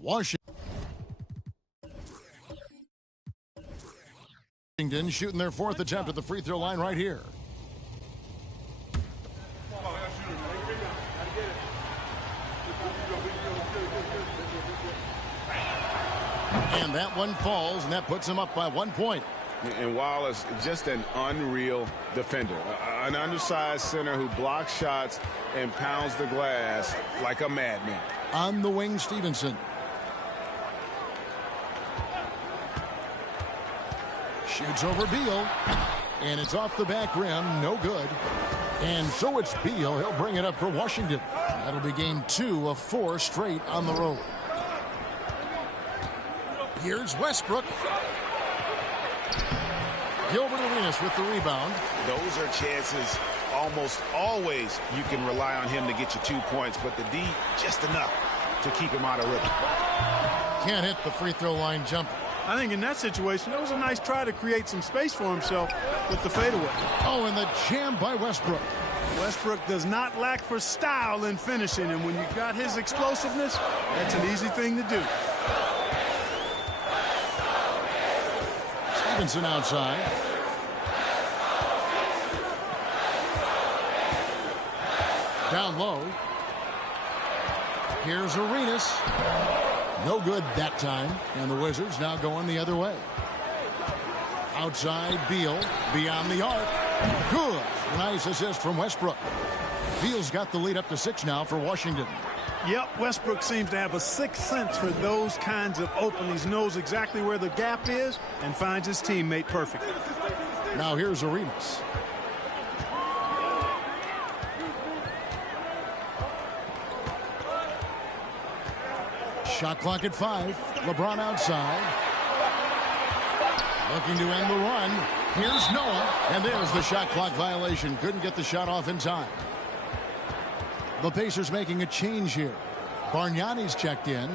Washington shooting their fourth attempt at the free throw line right here. And that one falls, and that puts him up by 1 point. And Wallace, just an unreal defender. An undersized center who blocks shots and pounds the glass like a madman. On the wing, Stevenson. Shoots over Beal. And it's off the back rim. No good. And so it's Beal. He'll bring it up for Washington. That'll be game 2 of 4 straight on the road. Here's Westbrook. Gilbert Arenas with the rebound. Those are chances almost always you can rely on him to get you 2 points, but the D just enough to keep him out of rhythm. Can't hit the free throw line jumper. I think in that situation, that was a nice try to create some space for himself with the fadeaway. Oh, and the jam by Westbrook. Westbrook does not lack for style in finishing, and when you got his explosiveness, that's an easy thing to do. Stevenson outside. Down low. Here's Arenas. No good that time. And the Wizards now going the other way. Outside, Beal. Beyond the arc. Good. Nice assist from Westbrook. Beal's got the lead up to 6 now for Washington. Yep, Westbrook seems to have a sixth sense for those kinds of openings. Knows exactly where the gap is and finds his teammate perfectly. Now here's Arenas. Shot clock at 5. LeBron outside. Looking to end the run. Here's Noah. And there's the shot clock violation. Couldn't get the shot off in time. The Pacers making a change here. Bargnani's checked in.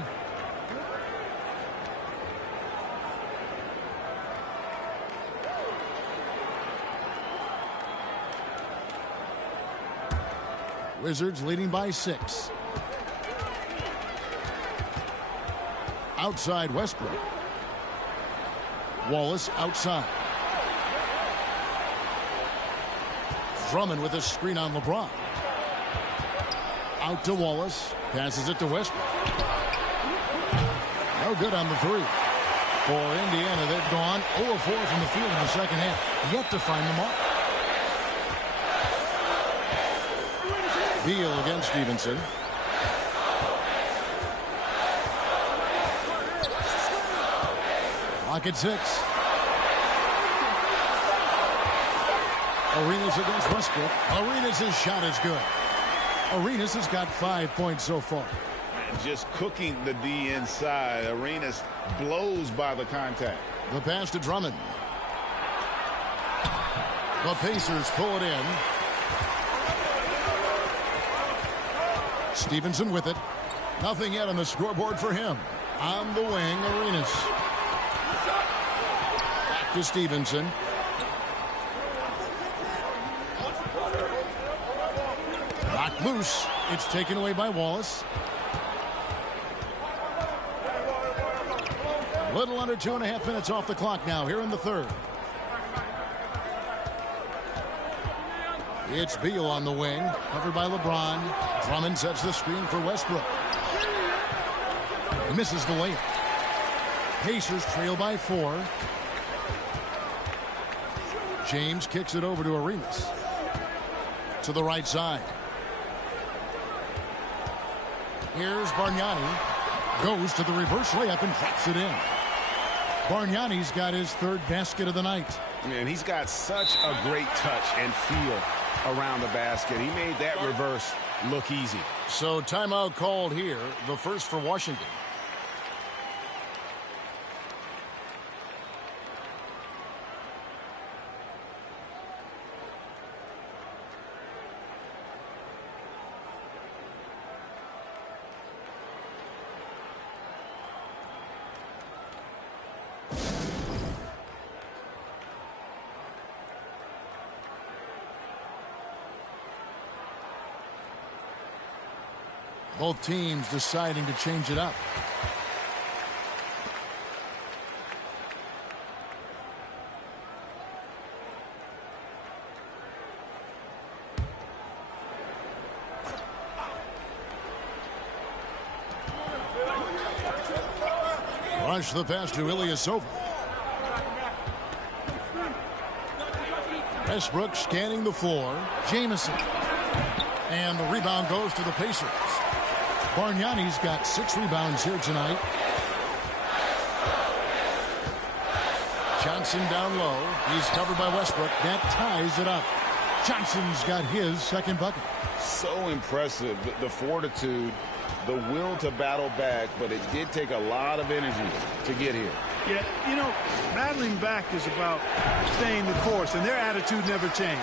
Wizards leading by 6. Outside Westbrook. Wallace outside. Drummond with a screen on LeBron. Out to Wallace. Passes it to Westbrook. No good on the 3. For Indiana, they've gone 0 of 4 from the field in the second half. Yet to find the mark. Beal against Stevenson. Clock at 6. Arenas against Westbrook. Arenas' shot is good. Arenas has got 5 points so far. Just cooking the D inside. Arenas blows by the contact. The pass to Drummond. The Pacers pull it in. Stevenson with it. Nothing yet on the scoreboard for him. On the wing, Arenas. Back to Stevenson. Knocked loose. It's taken away by Wallace. A little under 2.5 minutes off the clock now here in the third. It's Beal on the wing, covered by LeBron. Drummond sets the screen for Westbrook. Misses the layup. Pacers trail by 4. James kicks it over to Arenas. To the right side. Here's Bargnani. Goes to the reverse layup and drops it in. Bargnani's got his 3rd basket of the night. Man, he's got such a great touch and feel around the basket. He made that reverse look easy. So timeout called here, the first for Washington. Both teams deciding to change it up. Rush the pass to Ilyasova. Westbrook scanning the floor. Jamison. And the rebound goes to the Pacers. Bargnani's got 6 rebounds here tonight. Johnson down low. He's covered by Westbrook. That ties it up. Johnson's got his second bucket. So impressive, the fortitude, the will to battle back, but it did take a lot of energy to get here. Yeah, you know, battling back is about staying the course, and their attitude never changed.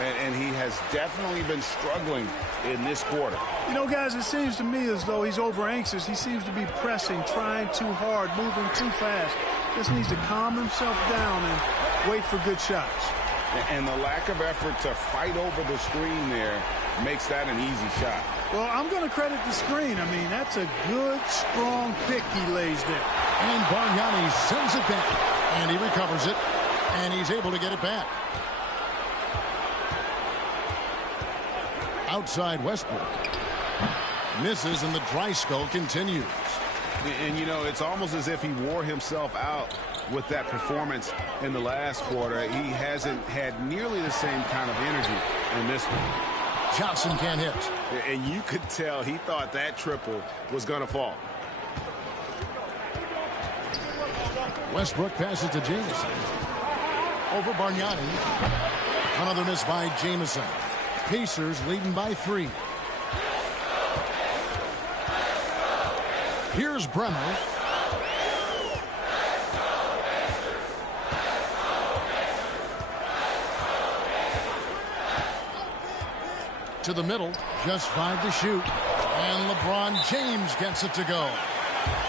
And he has definitely been struggling in this quarter. You know, guys, it seems to me as though he's over anxious. He seems to be pressing, trying too hard, moving too fast. Just needs to calm himself down and wait for good shots. And the lack of effort to fight over the screen there makes that an easy shot. Well, I'm going to credit the screen. I mean, that's a good, strong pick he lays there. And Bargnani sends it back. And he recovers it. And he's able to get it back. Outside Westbrook. Misses, and the dry spell continues. And, you know, it's almost as if he wore himself out with that performance in the last quarter. He hasn't had nearly the same kind of energy in this one. Johnson can't hit. And you could tell he thought that triple was going to fall. Westbrook passes to Jamison. Over Bargnani. Another miss by Jamison. Pacers leading by 3. Here's Bremer. To the middle, just 5 to shoot. And LeBron James gets it to go.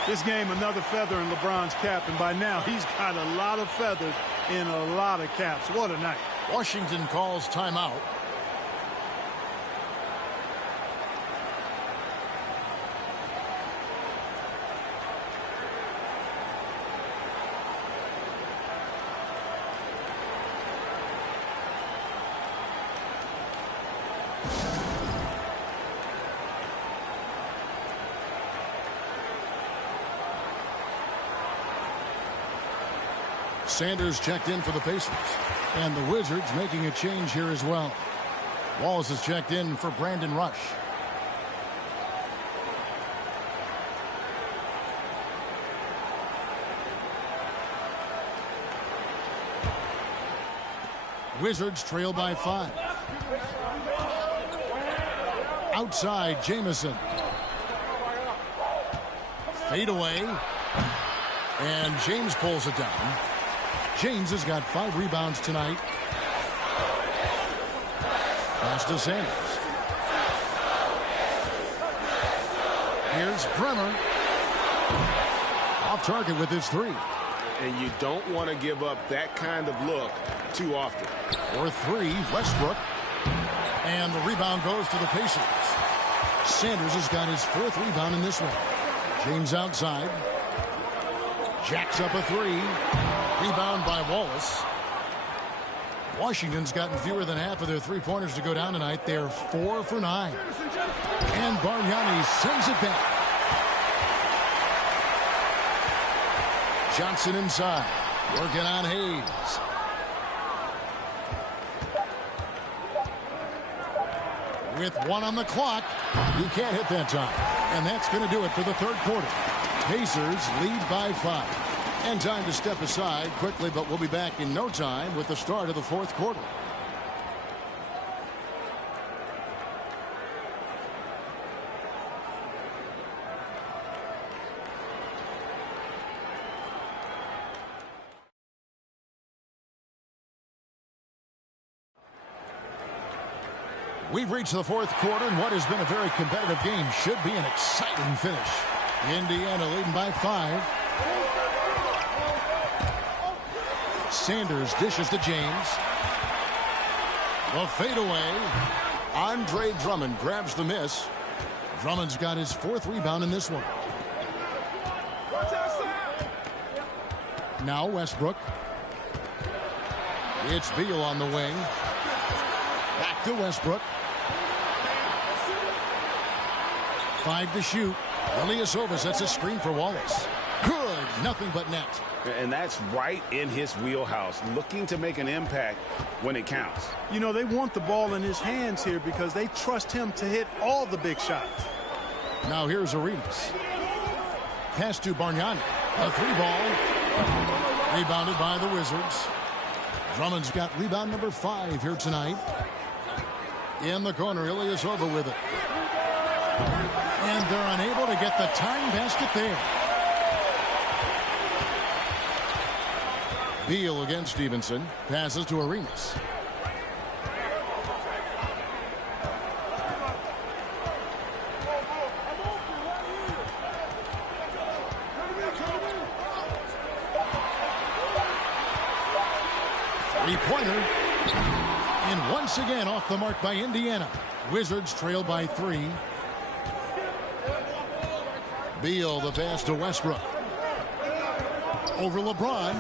This game, another feather in LeBron's cap, and by now he's got a lot of feathers in a lot of caps. What a night. Washington calls timeout. Sanders checked in for the Pacers. And the Wizards making a change here as well. Wallace has checked in for Brandon Rush. Wizards trail by 5. Outside, Jamison. Fade away. And James pulls it down. James has got 5 rebounds tonight. Pass to Sanders. Here's Bremer. Off target with his 3. And you don't want to give up that kind of look too often. For 3, Westbrook. And the rebound goes to the Pacers. Sanders has got his 4th rebound in this one. James outside. Jacks up a 3. Rebound by Wallace. Washington's gotten fewer than half of their 3-pointers to go down tonight. They're 4 for 9. And Bargnani sends it back. Johnson inside. Working on Hayes. With 1 on the clock. He can't hit that time. And that's going to do it for the 3rd quarter. Pacers lead by 5. And time to step aside quickly, but we'll be back in no time with the start of the 4th quarter. We've reached the 4th quarter, and what has been a very competitive game should be an exciting finish. Indiana leading by 5. Sanders dishes to James. The fadeaway. Andre Drummond grabs the miss. Drummond's got his 4th rebound in this one. Now Westbrook. It's Beal on the wing. Back to Westbrook. 5 to shoot. Ilyasova sets a screen for Wallace. Good. Nothing but net. And that's right in his wheelhouse, looking to make an impact when it counts. You know, they want the ball in his hands here because they trust him to hit all the big shots. Now here's Arenas. Pass to Bargnani. A 3-ball. Rebounded by the Wizards. Drummond's got rebound number 5 here tonight. In the corner, Ilyasova with it. And they're unable to get the tying basket there. Beal against Stevenson. Passes to Arenas. Three-pointer. And once again off the mark by Indiana. Wizards trail by 3. Beal, the pass to Westbrook. Over LeBron.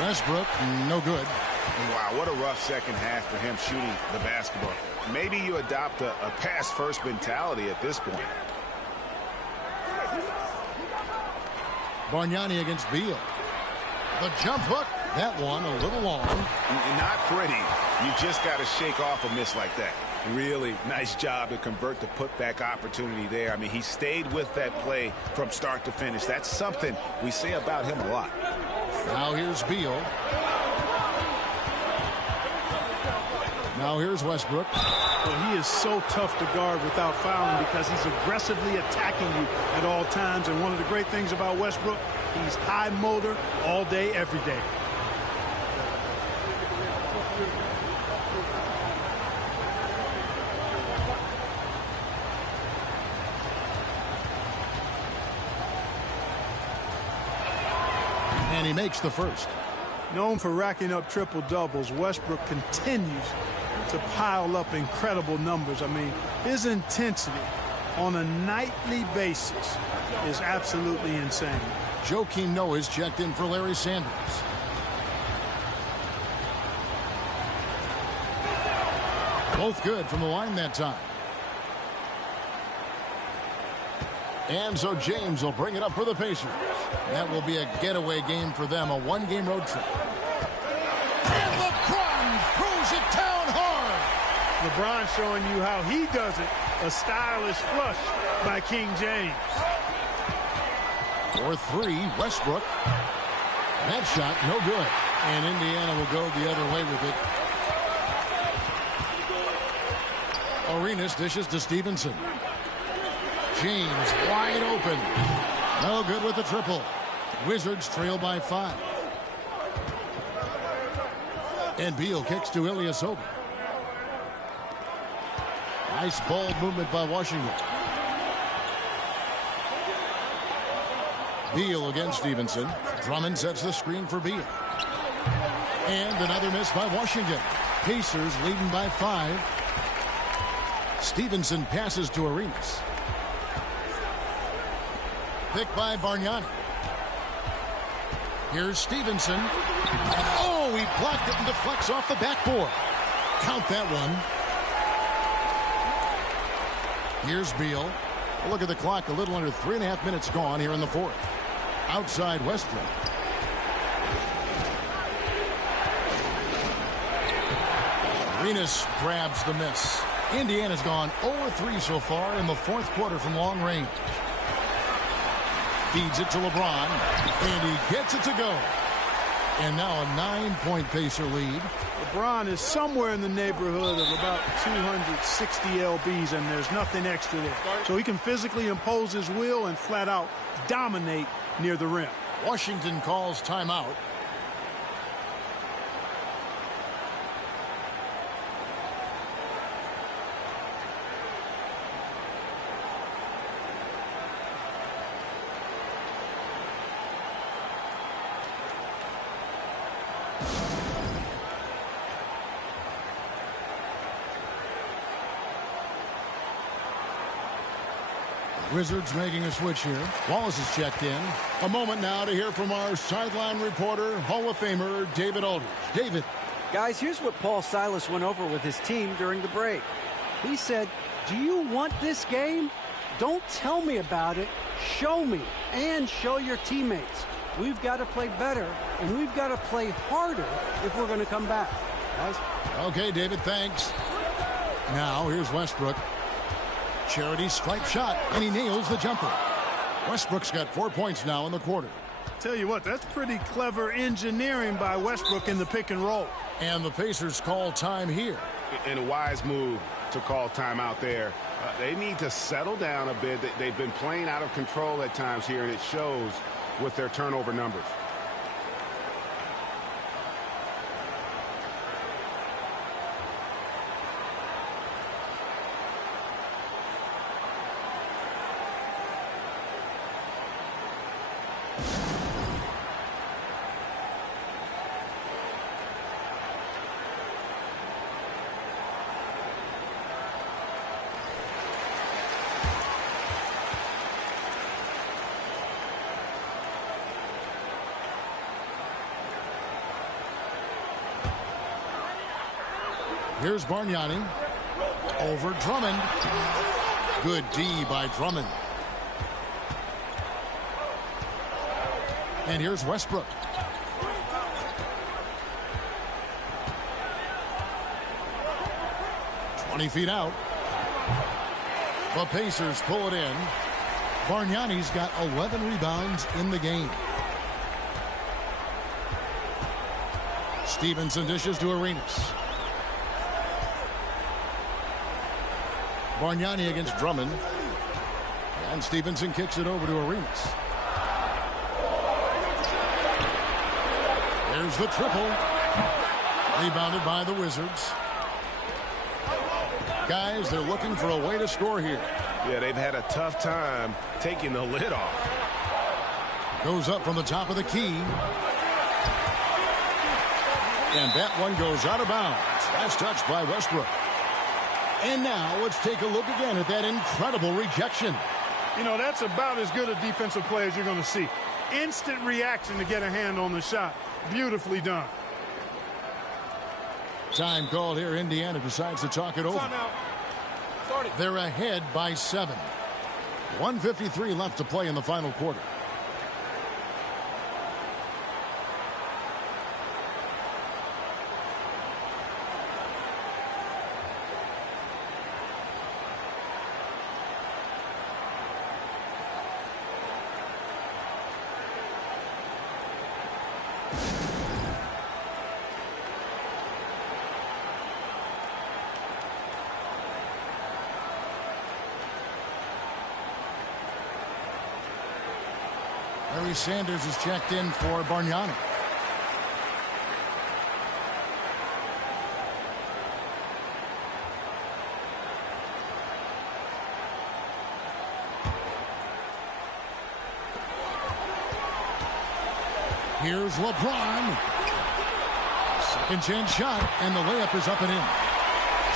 Westbrook, no good. Wow, what a rough second half for him shooting the basketball. Maybe you adopt a pass-first mentality at this point. Bargnani against Beal. The jump hook. That one a little long. Not pretty. You just got to shake off a miss like that. Really nice job to convert the putback opportunity there. I mean, he stayed with that play from start to finish. That's something we say about him a lot. Now here's Beal. Now here's Westbrook. Well, he is so tough to guard without fouling because he's aggressively attacking you at all times. And one of the great things about Westbrook, he's high motor all day, every day. And he makes the first. Known for racking up triple-doubles, Westbrook continues to pile up incredible numbers. I mean, his intensity on a nightly basis is absolutely insane. Joakim Noah's checked in for Larry Sanders. Both good from the line that time. And so James will bring it up for the Pacers. That will be a getaway game for them, a one-game road trip. And LeBron throws it down hard. LeBron showing you how he does it. A stylish flush by King James. For 3, Westbrook. That shot, no good. And Indiana will go the other way with it. Arenas dishes to Stevenson. James wide open. No good with the triple. Wizards trail by 5. And Beal kicks to Ilyasova. Nice ball movement by Washington. Beal against Stevenson. Drummond sets the screen for Beal. And another miss by Washington. Pacers leading by 5. Stevenson passes to Arenas. Picked by Bargnani. Here's Stevenson. Oh, he blocked it and deflects off the backboard. Count that one. Here's Beal. Look at the clock. A little under 3.5 minutes gone here in the 4th. Outside Westbrook. Arenas grabs the miss. Indiana's gone 0-3 so far in the 4th quarter from long range. Feeds it to LeBron, and he gets it to go. And now a 9-point Pacer lead. LeBron is somewhere in the neighborhood of about 260 lbs, and there's nothing extra there. So he can physically impose his will and flat out dominate near the rim. Washington calls timeout. Wizards making a switch here. Wallace is checked in. A moment now to hear from our sideline reporter, Hall of Famer David Aldridge. David. Guys, here's what Paul Silas went over with his team during the break. He said, do you want this game? Don't tell me about it. Show me and show your teammates. We've got to play better, and we've got to play harder if we're going to come back. Guys? Okay, David, thanks. Now, here's Westbrook. Charity stripe shot, and he nails the jumper. Westbrook's got 4 points now in the quarter. Tell you what, that's pretty clever engineering by Westbrook in the pick and roll. And the Pacers call time here. And a wise move to call time out there. They need to settle down a bit. They've been playing out of control at times here, and it shows with their turnover numbers. Here's Bargnani. Over Drummond. Good D by Drummond. And here's Westbrook. "20 feet out. The Pacers pull it in. Bargnani's got 11 rebounds in the game. Stevenson dishes to Arenas. Bargnani against Drummond. And Stevenson kicks it over to Arenas. There's the triple. Rebounded by the Wizards. Guys, they're looking for a way to score here. Yeah, they've had a tough time taking the lid off. Goes up from the top of the key. And that one goes out of bounds. Last touch by Westbrook. And now let's take a look again at that incredible rejection. You know, that's about as good a defensive play as you're going to see. Instant reaction to get a hand on the shot. Beautifully done. Time called here. Indiana decides to talk it over. They're ahead by 7. 1:53 left to play in the final quarter. Larry Sanders is checked in for Bargnani. Here's LeBron. Second chance shot, and the layup is up and in.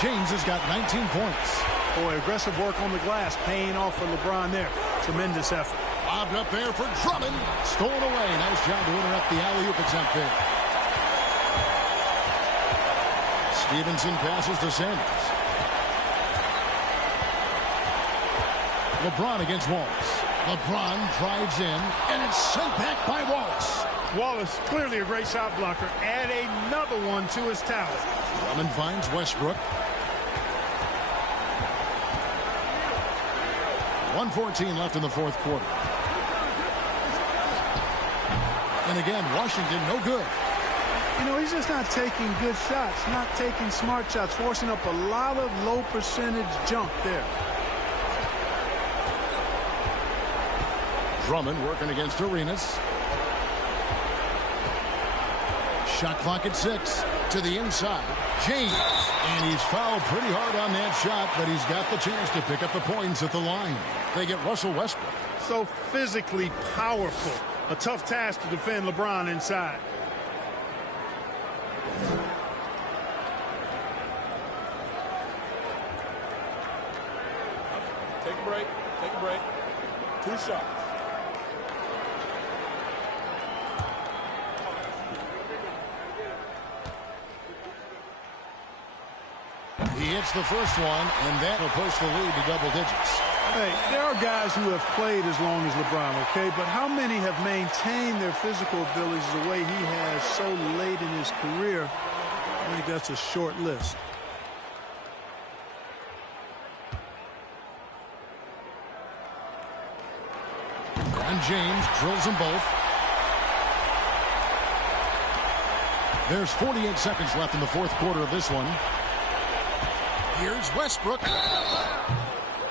James has got 19 points. Boy, aggressive work on the glass, paying off for LeBron there. Tremendous effort. Lobbed up there for Drummond. Stolen away. Nice job to interrupt the alley-oop attempt there. Stevenson passes to Sanders. LeBron against Wallace. LeBron drives in, and it's sent back by Wallace. Wallace, clearly a great shot blocker. Add another one to his talent. Drummond finds Westbrook. 1:14 left in the fourth quarter. And again, Washington no good. You know, he's just not taking good shots, not taking smart shots, forcing up a lot of low percentage jump there. Drummond working against Arenas. Shot clock at 6. To the inside. James. And he's fouled pretty hard on that shot, but he's got the chance to pick up the points at the line. They get Russell Westbrook. So physically powerful. A tough task to defend LeBron inside. Take a break. Take a break. 2 shots. He hits the first one, and that will push the lead to double digits. Hey, there are guys who have played as long as LeBron, okay? But how many have maintained their physical abilities the way he has so late in his career? I think that's a short list. And James drills them both. There's 48 seconds left in the fourth quarter of this one. Here's Westbrook.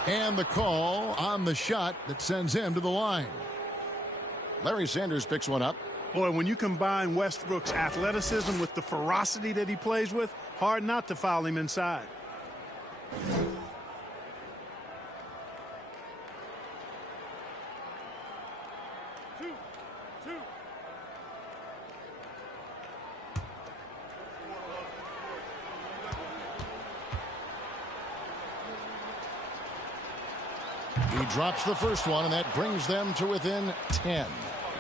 And the call on the shot that sends him to the line. Larry Sanders picks one up. Boy, when you combine Westbrook's athleticism with the ferocity that he plays with, hard not to foul him inside. He drops the first one, and that brings them to within 10.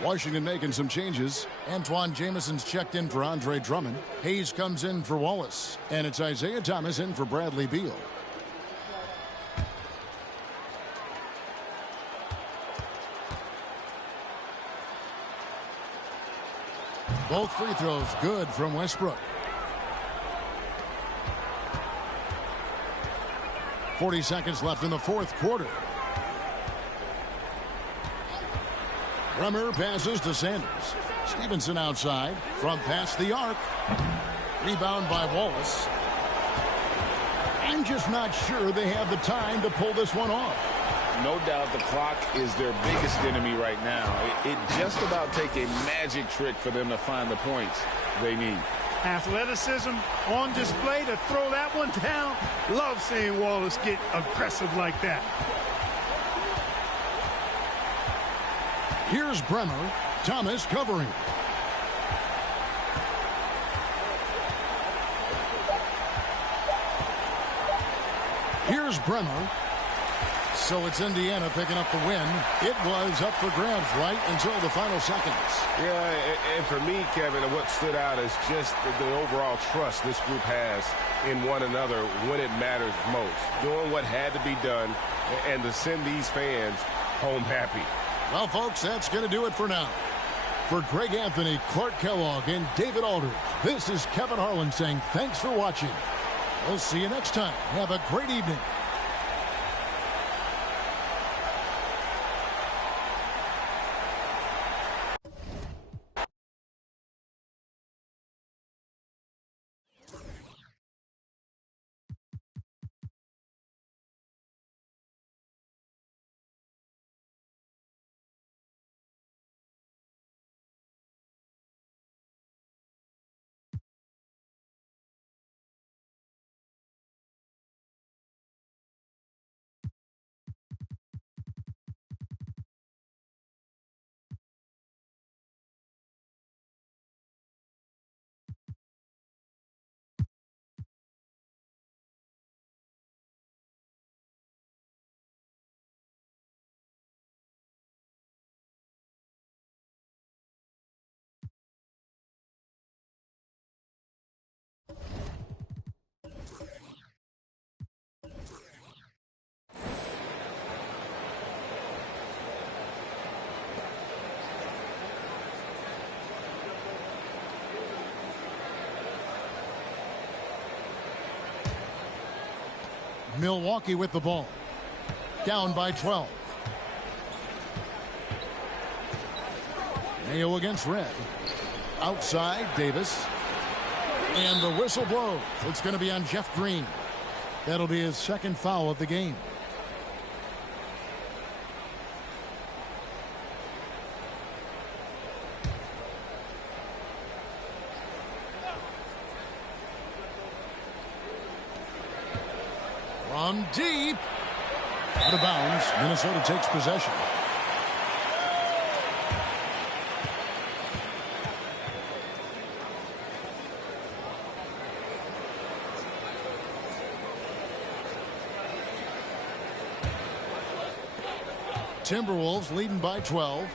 Washington making some changes. Antoine Jameson's checked in for Andre Drummond. Hayes comes in for Wallace. And it's Isaiah Thomas in for Bradley Beal. Both free throws good from Westbrook. 40 seconds left in the fourth quarter. Bremer passes to Sanders. Stevenson outside from past the arc. Rebound by Wallace. I'm just not sure they have the time to pull this one off. No doubt the clock is their biggest enemy right now. It just about take a magic trick for them to find the points they need. Athleticism on display to throw that one down. Love seeing Wallace get aggressive like that. Here's Bremer. Thomas covering. Here's Bremer. So it's Indiana picking up the win. It was up for grabs right until the final seconds. Yeah, and for me, Kevin, what stood out is just the overall trust this group has in one another when it matters most. Doing what had to be done and to send these fans home happy. Well, folks, that's going to do it for now. For Greg Anthony, Clark Kellogg, and David Aldridge, this is Kevin Harlan saying thanks for watching. We'll see you next time. Have a great evening. Milwaukee with the ball. Down by 12. Mayo against Red. Outside, Davis. And the whistle blows. It's going to be on Jeff Green. That'll be his second foul of the game. From deep. Out of bounds. Minnesota takes possession. Timberwolves leading by 12.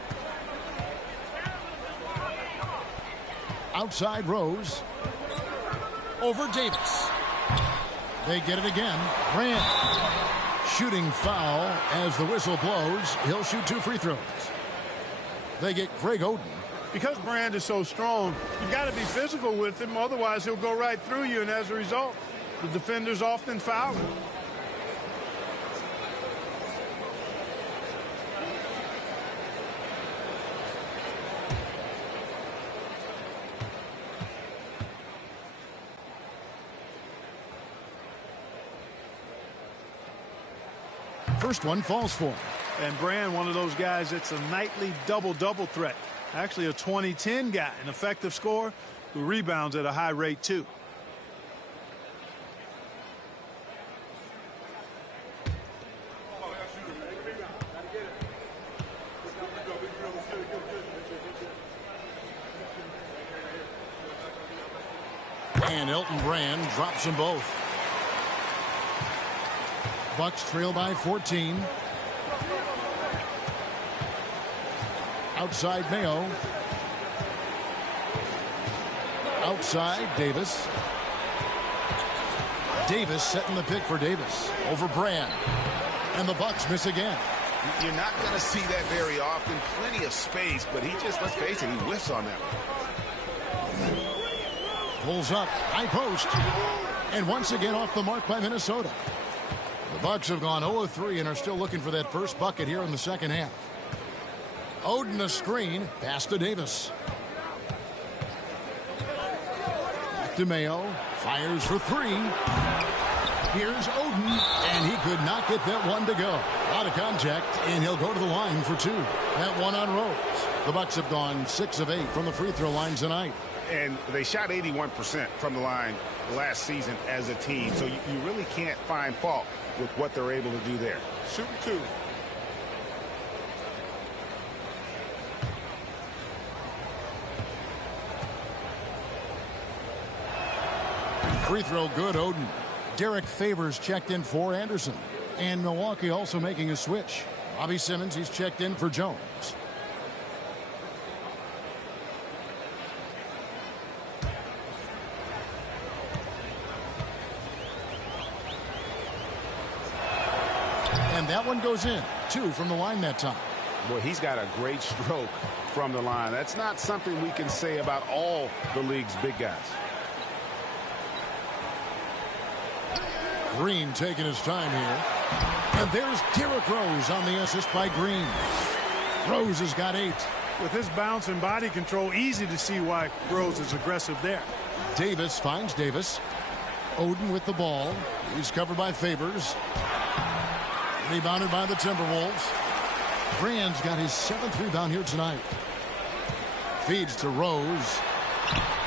Outside Rose. Over Davis. They get it again. Grant. shooting foul as the whistle blows. He'll shoot 2 free throws. They get Greg Oden. Because Brand is so strong, you've got to be physical with him. Otherwise, he'll go right through you, and as a result, the defenders often foul him. First one falls for him. And Brand, one of those guys that's a nightly double-double threat. Actually a 20-10 guy, an effective scorer who rebounds at a high rate too. And Elton Brand drops them both. Bucks trail by 14. Outside Mayo. Outside Davis. Davis setting the pick for Davis over Brand. And the Bucks miss again. You're not going to see that very often. Plenty of space, but he just, let's face it, he whiffs on that one. Pulls up, high post. And once again off the mark by Minnesota. The Bucks have gone 0-3 and are still looking for that first bucket here in the second half. Oden a screen, pass to Davis. Back to Mayo, fires for 3. Here's Oden, and he could not get that one to go. Out of contact, and he'll go to the line for 2. That one on Rose. The Bucks have gone 6 of 8 from the free throw line tonight. And they shot 81% from the line last season as a team, so you really can't find fault with what they're able to do there. Shooting 2. Free throw good, Oden. Derek Favors checked in for Anderson. And Milwaukee also making a switch. Bobby Simmons, he's checked in for Jones. And that one goes in. 2 from the line that time. Boy, he's got a great stroke from the line. That's not something we can say about all the league's big guys. Green taking his time here. And there's Derrick Rose on the assist by Green. Rose has got 8. With his bounce and body control, easy to see why Rose is aggressive there. Davis finds Davis. Oden with the ball. He's covered by Favors. Rebounded by the Timberwolves. Brand's got his 7th rebound here tonight. Feeds to Rose.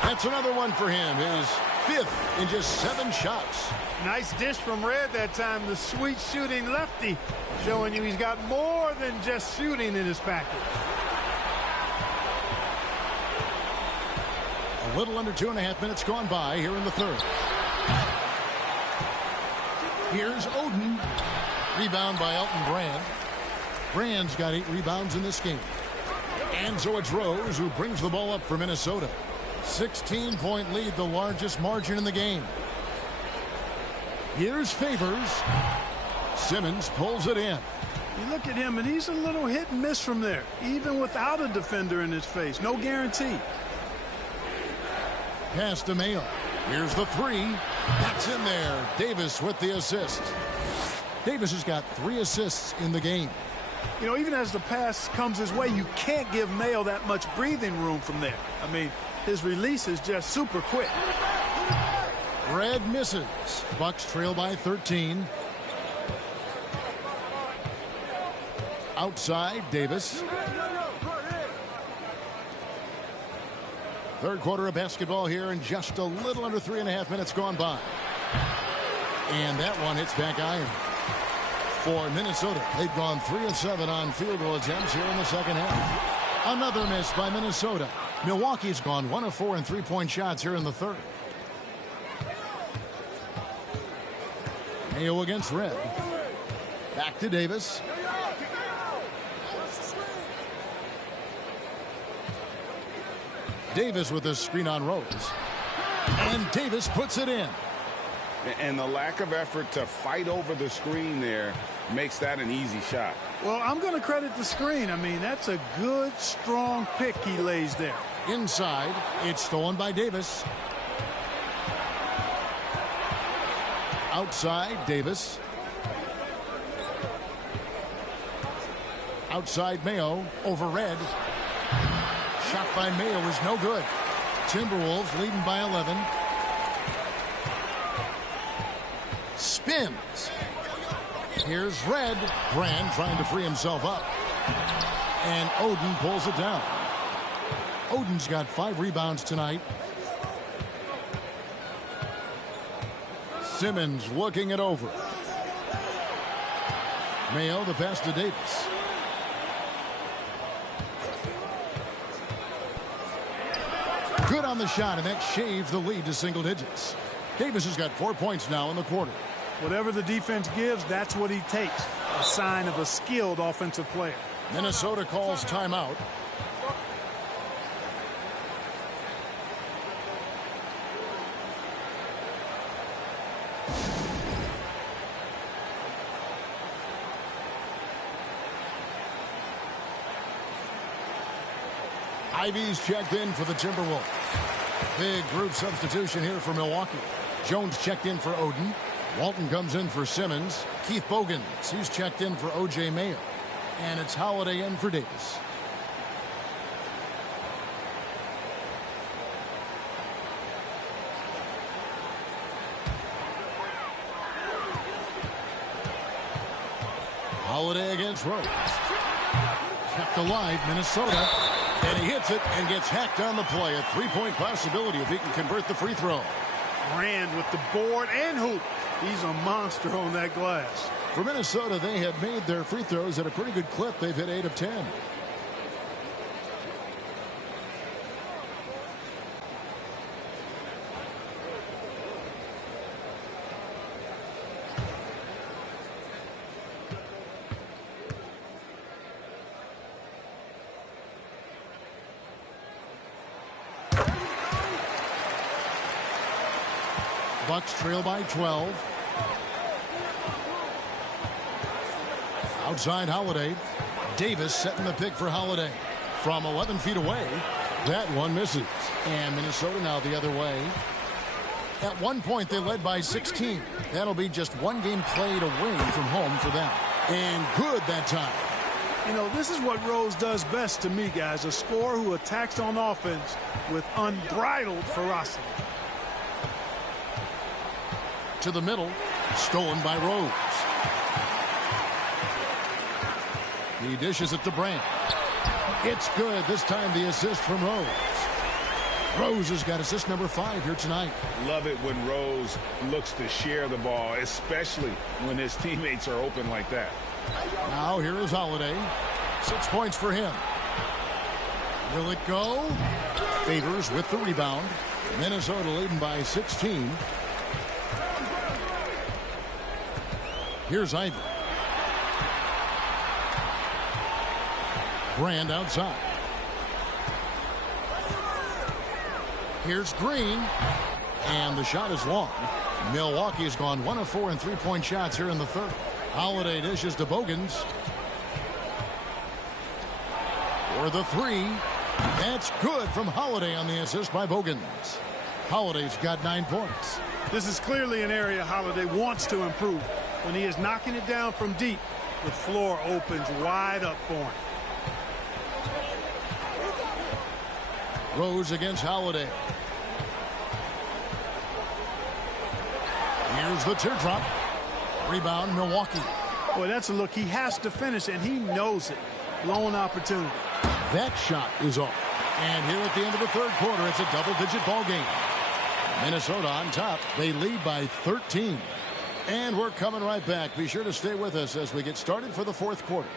That's another one for him. His 5th in just 7 shots. Nice dish from Red that time. The sweet shooting lefty, showing you he's got more than just shooting in his package. A little under 2.5 minutes gone by here in the third. Here's Oden. Rebound by Elton Brand. Brand's got 8 rebounds in this game. And so it's Rose who brings the ball up for Minnesota. 16-point lead, the largest margin in the game. Here's Favors. Simmons pulls it in. You look at him, and he's a little hit and miss from there, even without a defender in his face. No guarantee. Pass to Mayo. Here's the 3. That's in there. Davis with the assist. Davis has got 3 assists in the game. You know, even as the pass comes his way, you can't give Mayo that much breathing room from there. I mean, his release is just super quick. Red misses. Bucks trail by 13. Outside, Davis. Third quarter of basketball here, and just a little under 3.5 minutes gone by. And that one hits back iron. For Minnesota, they've gone 3 of 7 on field goal attempts here in the second half. Another miss by Minnesota. Milwaukee's gone 1 of 4 in 3-point shots here in the third. Mayo against Red. Back to Davis. Davis with a screen on Rose. And Davis puts it in. And the lack of effort to fight over the screen there makes that an easy shot. Well, I'm going to credit the screen. I mean, that's a good, strong pick he lays there. Inside, it's stolen by Davis. Outside, Davis. Outside, Mayo. Over Red. Shot by Mayo is no good. Timberwolves leading by 11. Spins. Here's Red. Brand trying to free himself up. And Oden pulls it down. Oden's got 5 rebounds tonight. Simmons looking it over. Mayo, the pass to Davis. Good on the shot, and that shaved the lead to single digits. Davis has got 4 points now in the quarter. Whatever the defense gives, that's what he takes. A sign of a skilled offensive player. Minnesota calls timeout. Ivy's checked in for the Timberwolves. Big group substitution here for Milwaukee. Jones checked in for Oden. Walton comes in for Simmons. Keith Bogans, he's checked in for O.J. Mayo. And it's Holiday in for Davis. Holiday against Rose. Kept alive, Minnesota. And he hits it and gets hacked on the play. A 3-point possibility if he can convert the free throw. Rand with the board and hoop. He's a monster on that glass. For Minnesota, they have made their free throws at a pretty good clip. They've hit 8 of 10. Bucks trail by 12. Outside Holiday. Davis setting the pick for Holiday. From 11 feet away. That one misses. And Minnesota now the other way. At one point they led by 16. That'll be just one game played away from home for them. And good that time. You know, this is what Rose does best to me, guys. A scorer who attacks on offense with unbridled ferocity. To the middle. Stolen by Rose. He dishes it to Brand. It's good. This time the assist from Rose. Rose has got assist number 5 here tonight. Love it when Rose looks to share the ball, especially when his teammates are open like that. Now here is Holiday. 6 points for him. Will it go? Favors with the rebound. Minnesota leading by 16. Here's Ivy. Brand outside. Here's Green. And the shot is long. Milwaukee has gone 1 of 4 in 3-point shots here in the third. Holiday dishes to Bogans. For the 3. That's good from Holiday on the assist by Bogans. Holiday's got 9 points. This is clearly an area Holiday wants to improve. When he is knocking it down from deep, the floor opens wide up for him. Rose against Holiday. Here's the teardrop. Rebound, Milwaukee. Boy, that's a look he has to finish, and he knows it. Blown opportunity. That shot is off. And here at the end of the third quarter, it's a double-digit ball game. Minnesota on top. They lead by 13. And we're coming right back. Be sure to stay with us as we get started for the fourth quarter.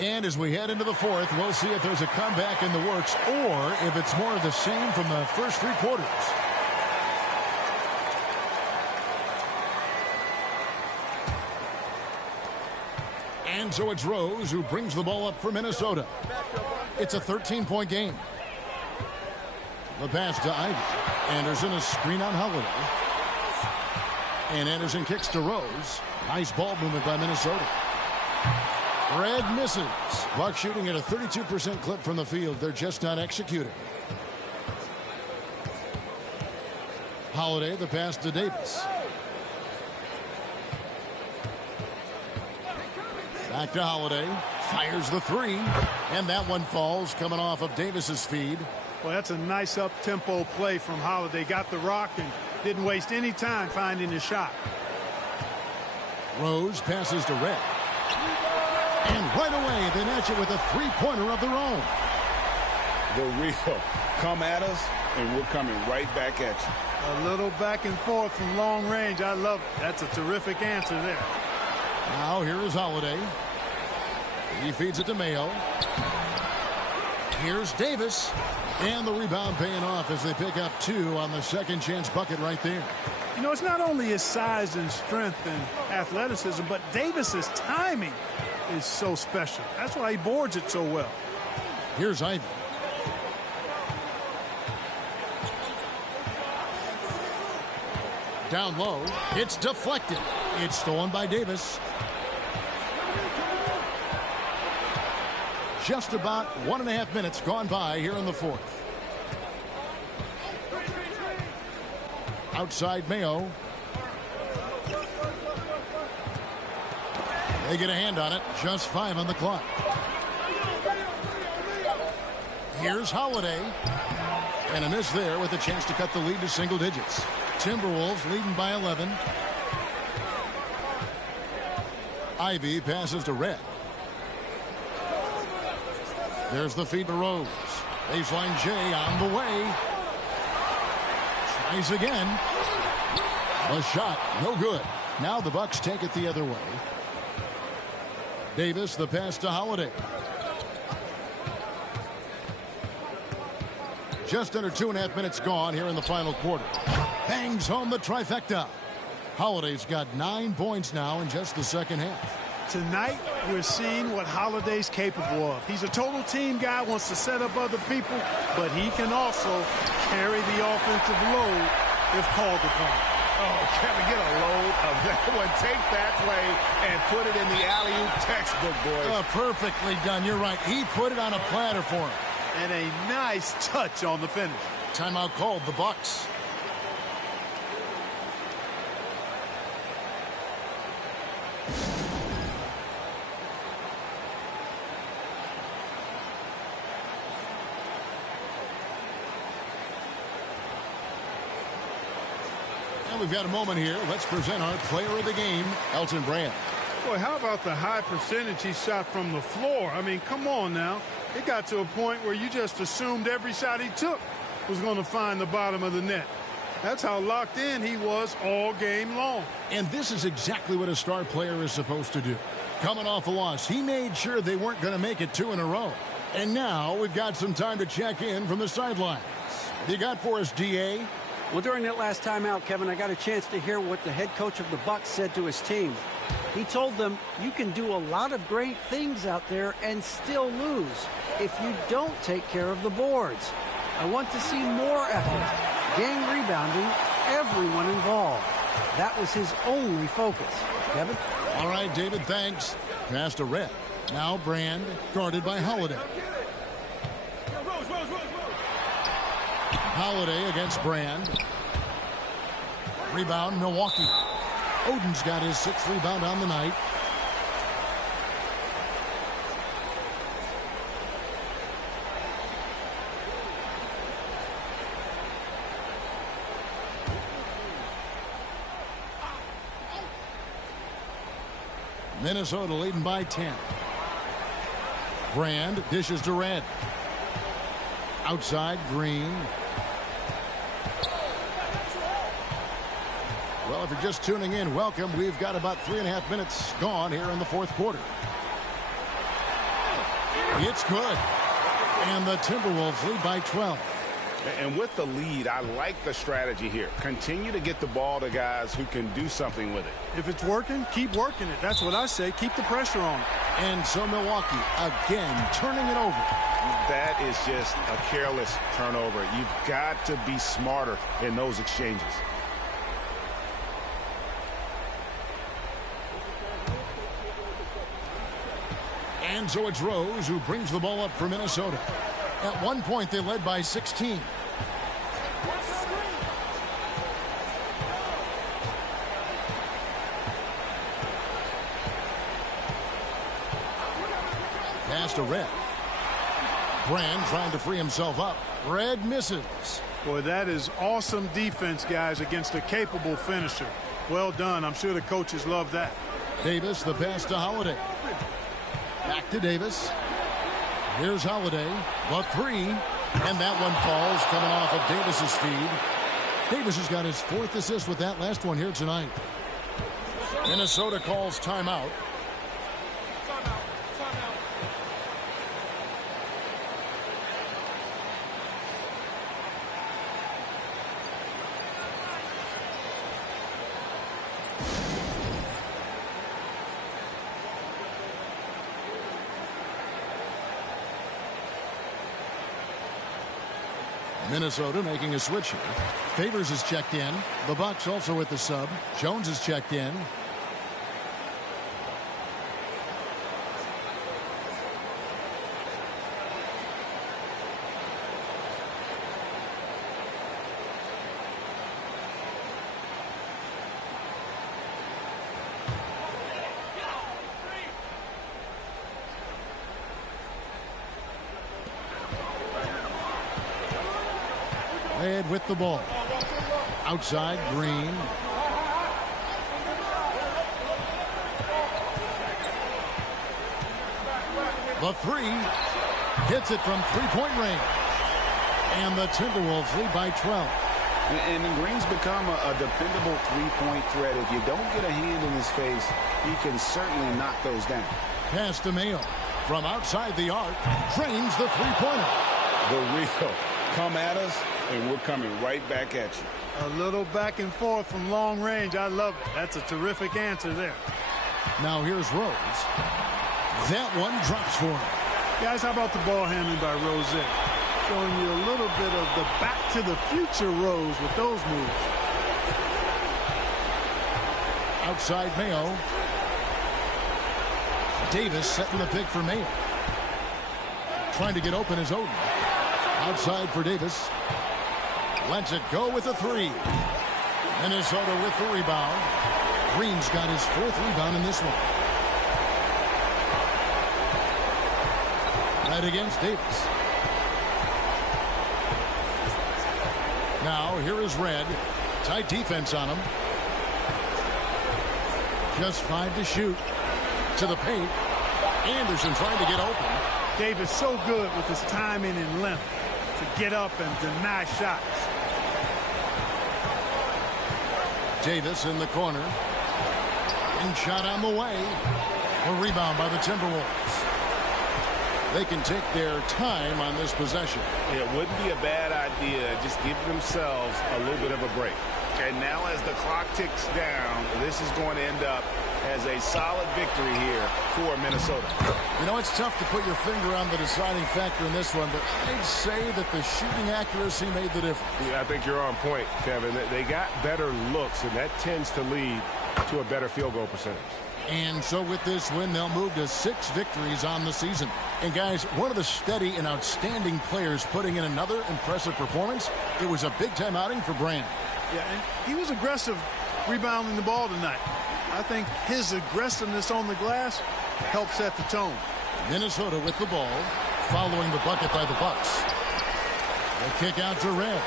And as we head into the fourth, we'll see if there's a comeback in the works or if it's more of the same from the first 3 quarters. And so it's Rose who brings the ball up for Minnesota. It's a 13-point game. The pass to Ivy. Anderson, a screen on Holiday. And Anderson kicks to Rose. Nice ball movement by Minnesota. Red misses. Buck shooting at a 32% clip from the field. They're just not executing. Holiday, the pass to Davis. Back to Holiday. Fires the three. And that one falls, coming off of Davis's feed. Well, that's a nice up-tempo play from Holiday. Got the rock and didn't waste any time finding the shot. Rose passes to Red. And right away, they match it with a three-pointer of their own. The real come at us, and we're coming right back at you. A little back and forth from long range. I love it. That's a terrific answer there. Now here is Holiday. He feeds it to Mayo. Here's Davis. And the rebound paying off as they pick up 2 on the second chance bucket right there. You know, it's not only his size and strength and athleticism, but Davis's timing is so special. That's why he boards it so well. Here's Ivy. Down low. It's deflected. It's stolen by Davis. Just about 1.5 minutes gone by here in the fourth. Outside Mayo. They get a hand on it. Just 5 on the clock. Here's Holiday. And a miss there with a chance to cut the lead to single digits. Timberwolves leading by 11. Ivy passes to Red. There's the feed to Rose. Baseline J on the way. Tries again. A shot, no good. Now the Bucks take it the other way. Davis, the pass to Holiday. Just under 2.5 minutes gone here in the final quarter. Bangs home the trifecta. Holiday's got 9 points now in just the second half. Tonight, we're seeing what Holiday's capable of. He's a total team guy, wants to set up other people, but he can also carry the offensive load if called upon. Oh, Kevin, get a load of that one. Take that play and put it in the alley-oop textbook, boys. Perfectly done. You're right. He put it on a platter for him. And a nice touch on the finish. Timeout called, the Bucks. And we've got a moment here. Let's present our player of the game, Elton Brand. Boy, how about the high percentage he shot from the floor? I mean, come on now. It got to a point where you just assumed every shot he took was going to find the bottom of the net. That's how locked in he was all game long. And this is exactly what a star player is supposed to do. Coming off a loss, he made sure they weren't going to make it 2 in a row. And now we've got some time to check in from the sidelines. What you got for us, DA? Well, during that last timeout, Kevin, I got a chance to hear what the head coach of the Bucks said to his team. He told them, you can do a lot of great things out there and still lose if you don't take care of the boards. I want to see more effort, gang rebounding, everyone involved. That was his only focus. Kevin? All right, David, thanks. Pass to Red. Now Brand, guarded by Holiday. Holiday against Brand. Rebound, Milwaukee. Oden's got his 6th rebound on the night. Minnesota leading by 10. Brand dishes to Red. Outside, Green. Well, if you're just tuning in, welcome. We've got about 3.5 minutes gone here in the fourth quarter. It's good. And the Timberwolves lead by 12. And with the lead, I like the strategy here. Continue to get the ball to guys who can do something with it. If it's working, keep working it. That's what I say. Keep the pressure on. And so Milwaukee again turning it over. That is just a careless turnover. You've got to be smarter in those exchanges. And so it's Rose who brings the ball up for Minnesota. At one point, they led by 16. Pass to Red. Brand trying to free himself up. Red misses. Boy, that is awesome defense, guys, against a capable finisher. Well done. I'm sure the coaches love that. Davis, the pass to Holiday. Back to Davis. Here's Holiday. The three. And that one falls, coming off of Davis's feed. Davis has got his 4th assist with that last one here tonight. Minnesota calls timeout. Minnesota making a switch here. Favors is checked in. The Bucks also with the sub. Jones is checked in. Red with the ball. Outside, Green. The three. Hits it from three-point range. And the Timberwolves lead by 12. And Green's become a dependable three-point threat. If you don't get a hand in his face, he can certainly knock those down. Pass to Mayo. From outside the arc, drains the three-pointer. The real. Come at us, and we're coming right back at you. A little back and forth from long range. I love it. That's a terrific answer there. Now here's Rose. That one drops for him. Guys, how about the ball handling by Rose? Showing you a little bit of the back-to-the-future Rose with those moves. Outside Mayo. Davis setting the pick for Mayo. Trying to get open is Oden. Outside for Davis. Lets it go with a three. Minnesota with the rebound. Green's got his 4th rebound in this one. Right against Davis. Now here is Red. Tight defense on him. Just 5 to shoot. To the paint. Anderson trying to get open. Davis so good with his timing and length to get up and deny shots. Davis in the corner. And shot on the way. A rebound by the Timberwolves. They can take their time on this possession. It wouldn't be a bad idea. Just give themselves a little bit of a break. And now as the clock ticks down, this is going to end up as a solid victory here for Minnesota. You know, it's tough to put your finger on the deciding factor in this one, but I'd say that the shooting accuracy made the difference. Yeah, I think you're on point, Kevin. They got better looks, and that tends to lead to a better field goal percentage. And so with this win, they'll move to 6 victories on the season. And guys, one of the steady and outstanding players putting in another impressive performance. It was a big-time outing for Brand. Yeah, and he was aggressive rebounding the ball tonight. I think his aggressiveness on the glass helped set the tone. Minnesota with the ball, following the bucket by the Bucks. The kick out to Red.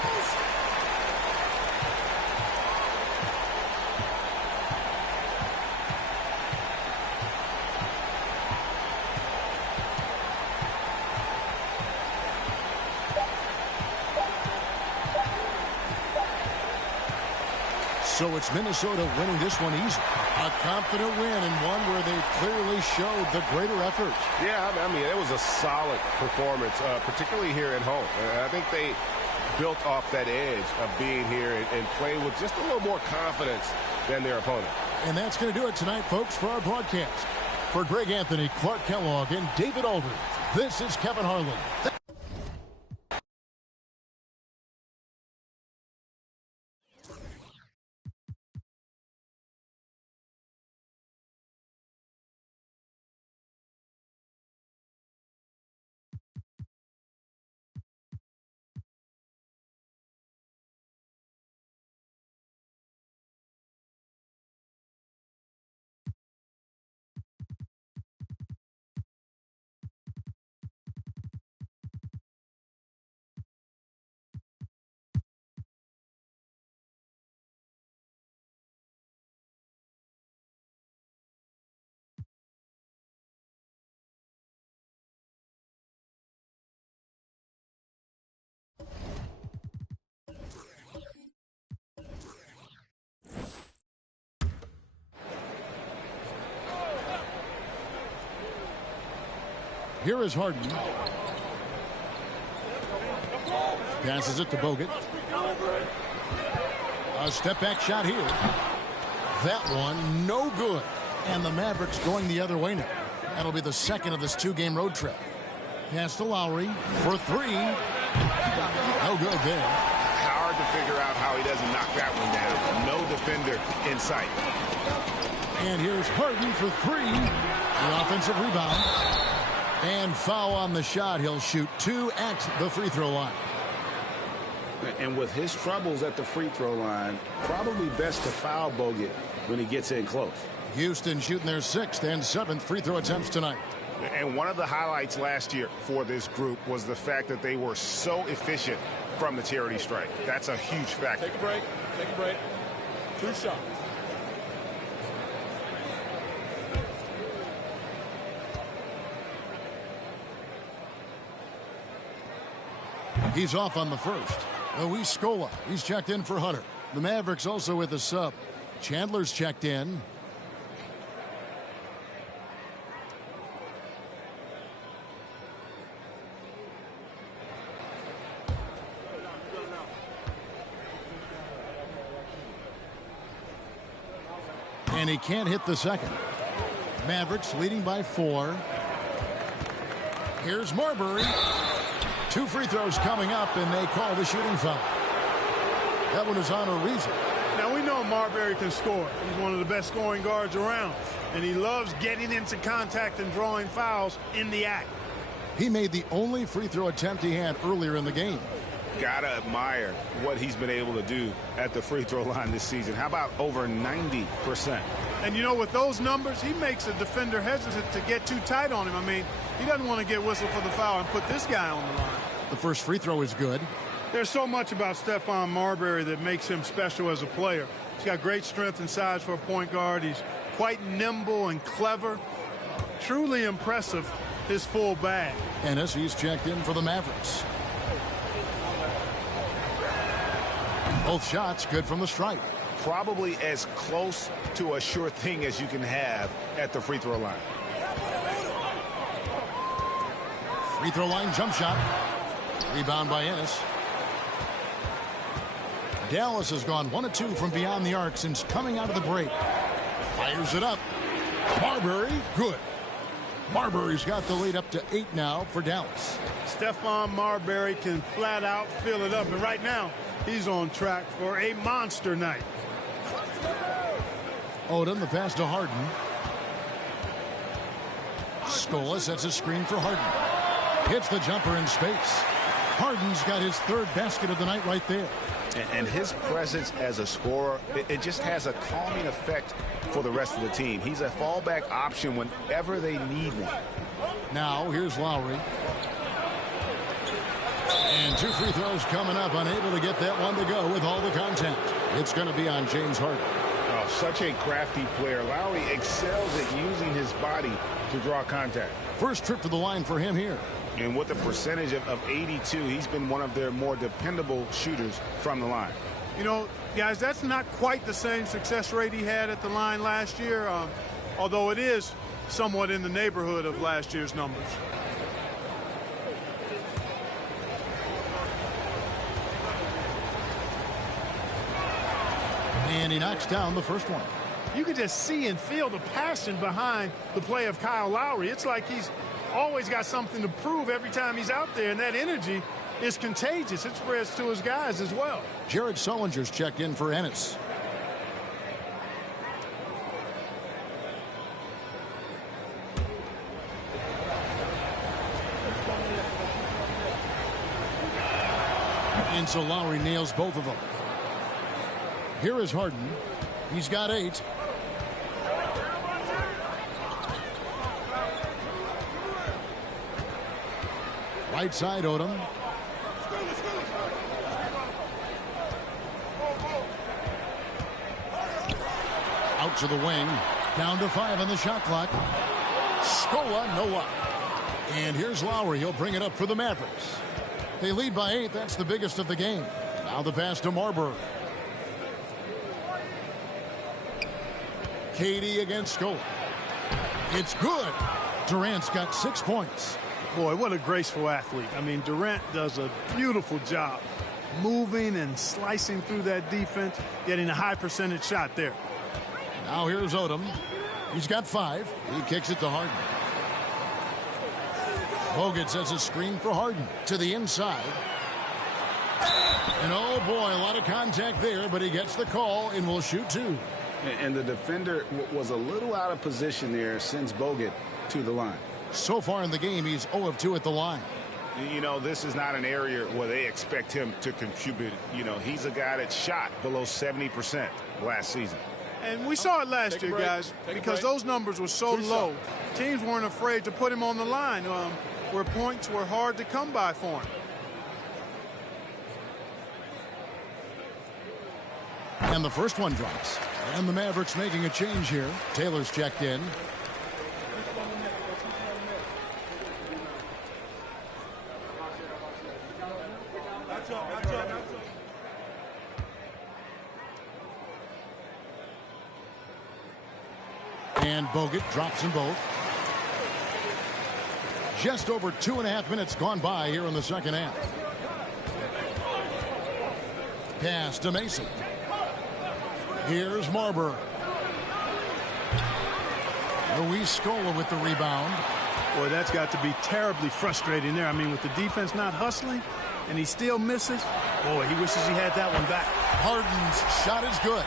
So it's Minnesota winning this one easy. A confident win and one where they clearly showed the greater effort. Yeah, I mean, it was a solid performance, particularly here at home. And I think they built off that edge of being here and playing with just a little more confidence than their opponent. And that's going to do it tonight, folks, for our broadcast. For Greg Anthony, Clark Kellogg, and David Aldridge, this is Kevin Harlan. Here is Harden. Passes it to Bogut. A step-back shot here. That one, no good. And the Mavericks going the other way now. That'll be the second of this two-game road trip. Pass to Lowry for three. No good there. Hard to figure out how he doesn't knock that one down. No defender in sight. And here's Harden for three. The offensive rebound. And foul on the shot. He'll shoot two at the free throw line. And with his troubles at the free throw line, probably best to foul Bogut when he gets in close. Houston shooting their sixth and seventh free throw attempts tonight. And one of the highlights last year for this group was the fact that they were so efficient from the charity stripe. That's a huge factor. Take a break. Take a break. 2 shots. He's off on the first. Luis Scola, he's checked in for Hunter. The Mavericks also with a sub. Chandler's checked in. And he can't hit the second. Mavericks leading by 4. Here's Marbury. 2 free throws coming up, and they call the shooting foul. That one is on Ariza. Now, we know Marbury can score. He's one of the best scoring guards around, and he loves getting into contact and drawing fouls in the act. He made the only free throw attempt he had earlier in the game. Gotta admire what he's been able to do at the free throw line this season. How about over 90%? And, you know, with those numbers, he makes a defender hesitant to get too tight on him. I mean, he doesn't want to get whistled for the foul and put this guy on the line. The first free throw is good. There's so much about Stephon Marbury that makes him special as a player. He's got great strength and size for a point guard. He's quite nimble and clever. Truly impressive, his full bag. Ennis, he's checked in for the Mavericks. Both shots good from the stripe. Probably as close to a sure thing as you can have at the free throw line. Free throw line jump shot. Rebound by Ennis. Dallas has gone 1 of 2 from beyond the arc since coming out of the break. Fires it up. Marbury, good. Marbury's got the lead up to 8 now for Dallas. Stephon Marbury can flat out fill it up. And right now, he's on track for a monster night. Odom, the pass to Harden. Scola sets a screen for Harden. Hits the jumper in space. Harden's got his 3rd basket of the night right there. And his presence as a scorer, it just has a calming effect for the rest of the team. He's a fallback option whenever they need one. Now, here's Lowry. And 2 free throws coming up. Unable to get that one to go with all the contact. It's going to be on James Harden. Oh, such a crafty player. Lowry excels at using his body to draw contact. First trip to the line for him here. And with a percentage of 82, he's been one of their more dependable shooters from the line. You know, guys, that's not quite the same success rate he had at the line last year, although it is somewhat in the neighborhood of last year's numbers. And he knocks down the first one. You can just see and feel the passion behind the play of Kyle Lowry. It's like he's always got something to prove every time he's out there, and that energy is contagious. It spreads to his guys as well. Jared Sullinger's checked in for Ennis. And so Lowry nails both of them. Here is Harden. He's got 8. Right side, Odom. Out to the wing. Down to 5 on the shot clock. Scola, no luck. And here's Lowry. He'll bring it up for the Mavericks. They lead by 8. That's the biggest of the game. Now the pass to Marbury. Katie against Scola. It's good. Durant's got 6 points. Boy, what a graceful athlete. I mean, Durant does a beautiful job moving and slicing through that defense, getting a high percentage shot there. Now here's Odom. He's got 5. He kicks it to Harden. Bogut sets a screen for Harden to the inside. And oh boy, a lot of contact there, but he gets the call and will shoot 2. And the defender was a little out of position there, sends Bogut to the line. So far in the game, he's 0 of 2 at the line. You know, this is not an area where they expect him to contribute. You know, he's a guy that shot below 70% last season. And we saw it last year, guys, because those numbers were so low. Teams weren't afraid to put him on the line where points were hard to come by for him. And the first one drops. And the Mavericks making a change here. Taylor's checked in. And Bogut drops them both. Just over 2.5 minutes gone by here in the second half. Pass to Mason. Here's Marbury. Luis Scola with the rebound. Boy, that's got to be terribly frustrating there. I mean, with the defense not hustling and he still misses. Boy, he wishes he had that one back. Harden's shot is good.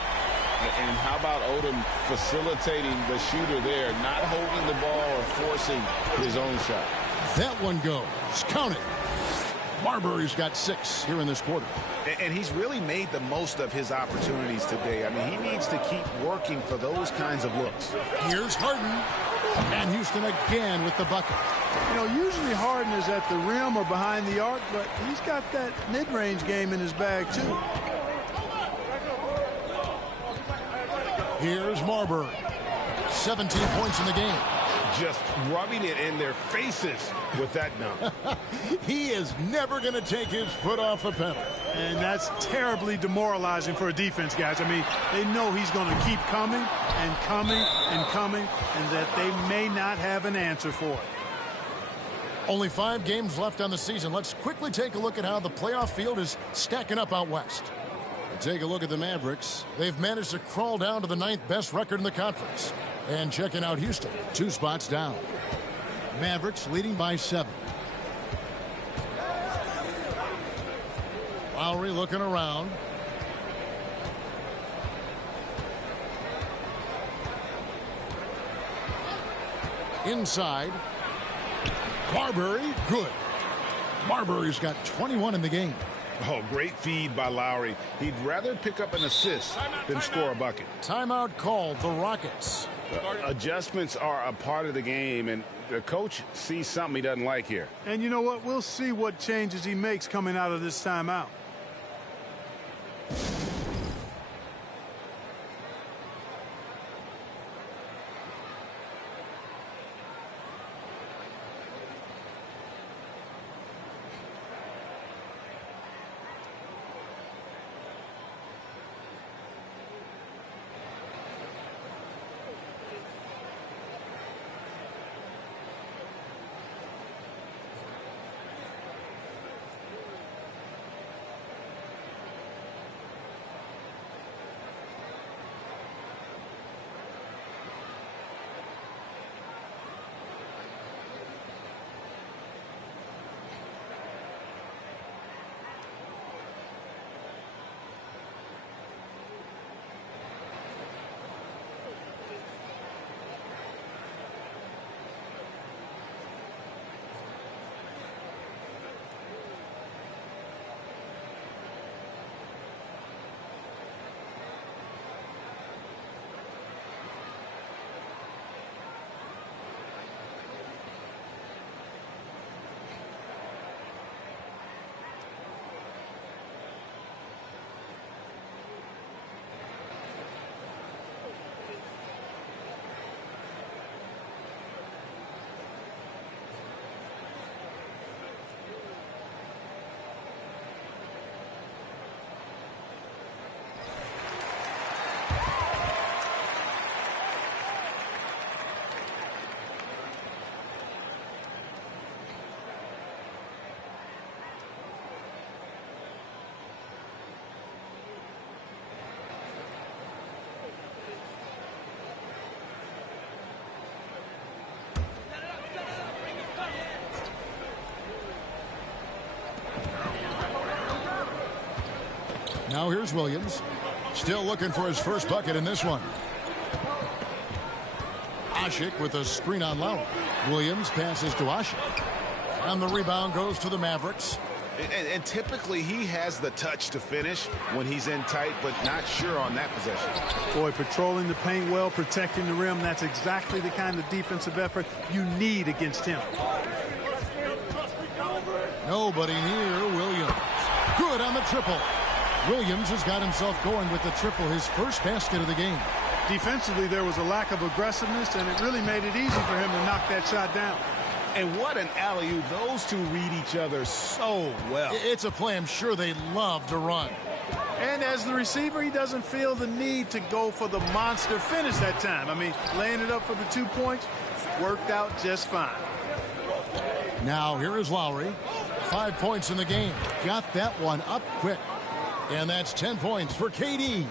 And how about Odom facilitating the shooter there, not holding the ball or forcing his own shot. That one goes. Count it. Marbury's got 6 here in this quarter. And he's really made the most of his opportunities today. I mean, he needs to keep working for those kinds of looks. Here's Harden. And Houston again with the bucket. You know, usually Harden is at the rim or behind the arc, but he's got that mid-range game in his bag, too. Here's Marbury. 17 points in the game. Just rubbing it in their faces with that dunk. He is never going to take his foot off the pedal. And that's terribly demoralizing for a defense, guys. I mean, they know he's going to keep coming and coming and coming, and that they may not have an answer for it. Only 5 games left on the season. Let's quickly take a look at how the playoff field is stacking up out west. Take a look at the Mavericks. They've managed to crawl down to the 9th best record in the conference. And checking out Houston, 2 spots down. Mavericks leading by 7. Lowry looking around. Inside. Marbury, good. Marbury's got 21 in the game. Oh, great feed by Lowry. He'd rather pick up an assist than score a bucket. Timeout called, the Rockets. Adjustments are a part of the game, and the coach sees something he doesn't like here. And you know what? We'll see what changes he makes coming out of this timeout. Now here's Williams. Still looking for his first bucket in this one. Ashik with a screen on Lowry. Williams passes to Ashik. And the rebound goes to the Mavericks. And typically he has the touch to finish when he's in tight, but not sure on that possession. Boy, patrolling the paint well, protecting the rim. That's exactly the kind of defensive effort you need against him. Nobody near Williams. Good on the triple. Williams has got himself going with the triple, his first basket of the game. Defensively, there was a lack of aggressiveness, and it really made it easy for him to knock that shot down. And what an alley-oop. Those two read each other so well. It's a play I'm sure they love to run. And as the receiver, he doesn't feel the need to go for the monster finish that time. I mean, laying it up for the 2 points worked out just fine. Now here is Lowry. 5 points in the game. Got that one up quick. And that's 10 points for KD.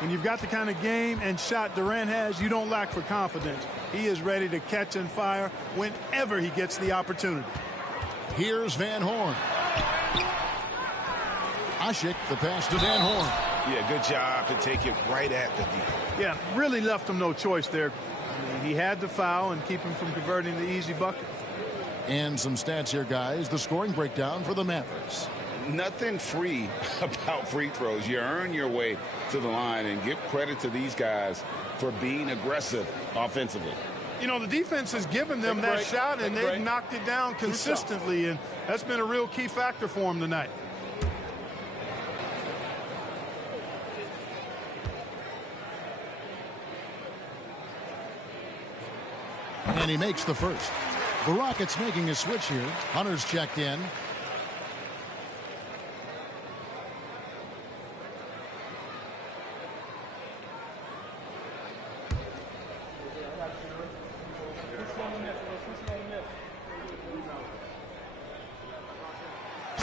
When you've got the kind of game and shot Durant has, you don't lack for confidence. He is ready to catch and fire whenever he gets the opportunity. Here's Van Horn. Ashik, the pass to Van Horn. Yeah, good job to take it right at the deep. Yeah, really left him no choice there. I mean, he had to foul and keep him from converting the easy bucket. And some stats here, guys. The scoring breakdown for the Mavericks. Nothing free about free throws. You earn your way to the line, and give credit to these guys for being aggressive offensively. You know, the defense has given them that shot, and they've knocked it down consistently, and that's been a real key factor for them tonight. And he makes the first. The Rockets making a switch here. Hunter's checked in.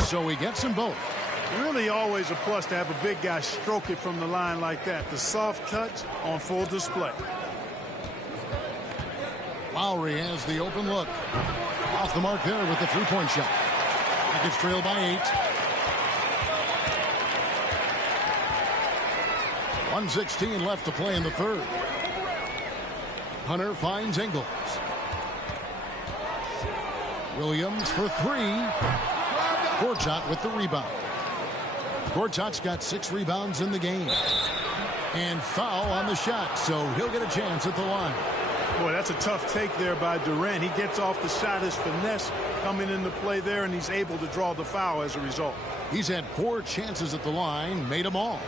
So he gets them both. Really always a plus to have a big guy stroke it from the line like that. The soft touch on full display. Lowry has the open look. Off the mark there with the three-point shot. Rockets trail by 8. 1:16 left to play in the third. Hunter finds Ingles. Williams for 3. Gortat with the rebound. Gortat's got 6 rebounds in the game. And foul on the shot, so he'll get a chance at the line. Boy, that's a tough take there by Durant. He gets off the shot, his finesse coming into play there, and he's able to draw the foul as a result. He's had 4 chances at the line, made them all.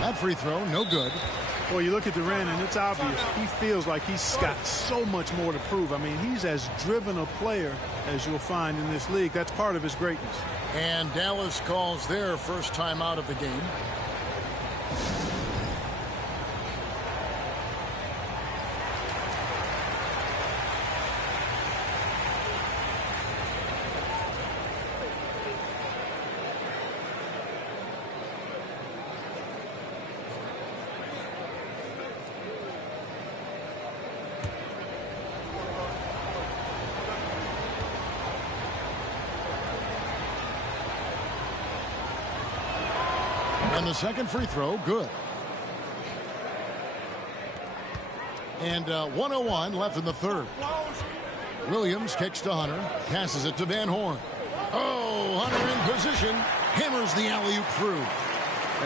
That free throw, no good. Well, you look at Durant, and it's obvious. He feels like he's got so much more to prove. I mean, he's as driven a player as you'll find in this league. That's part of his greatness. And Dallas calls their first time out of the game. And the second free throw, good. And 1:01 left in the third. Williams kicks to Hunter, passes it to Van Horn. Oh, Hunter in position, hammers the alley-oop through.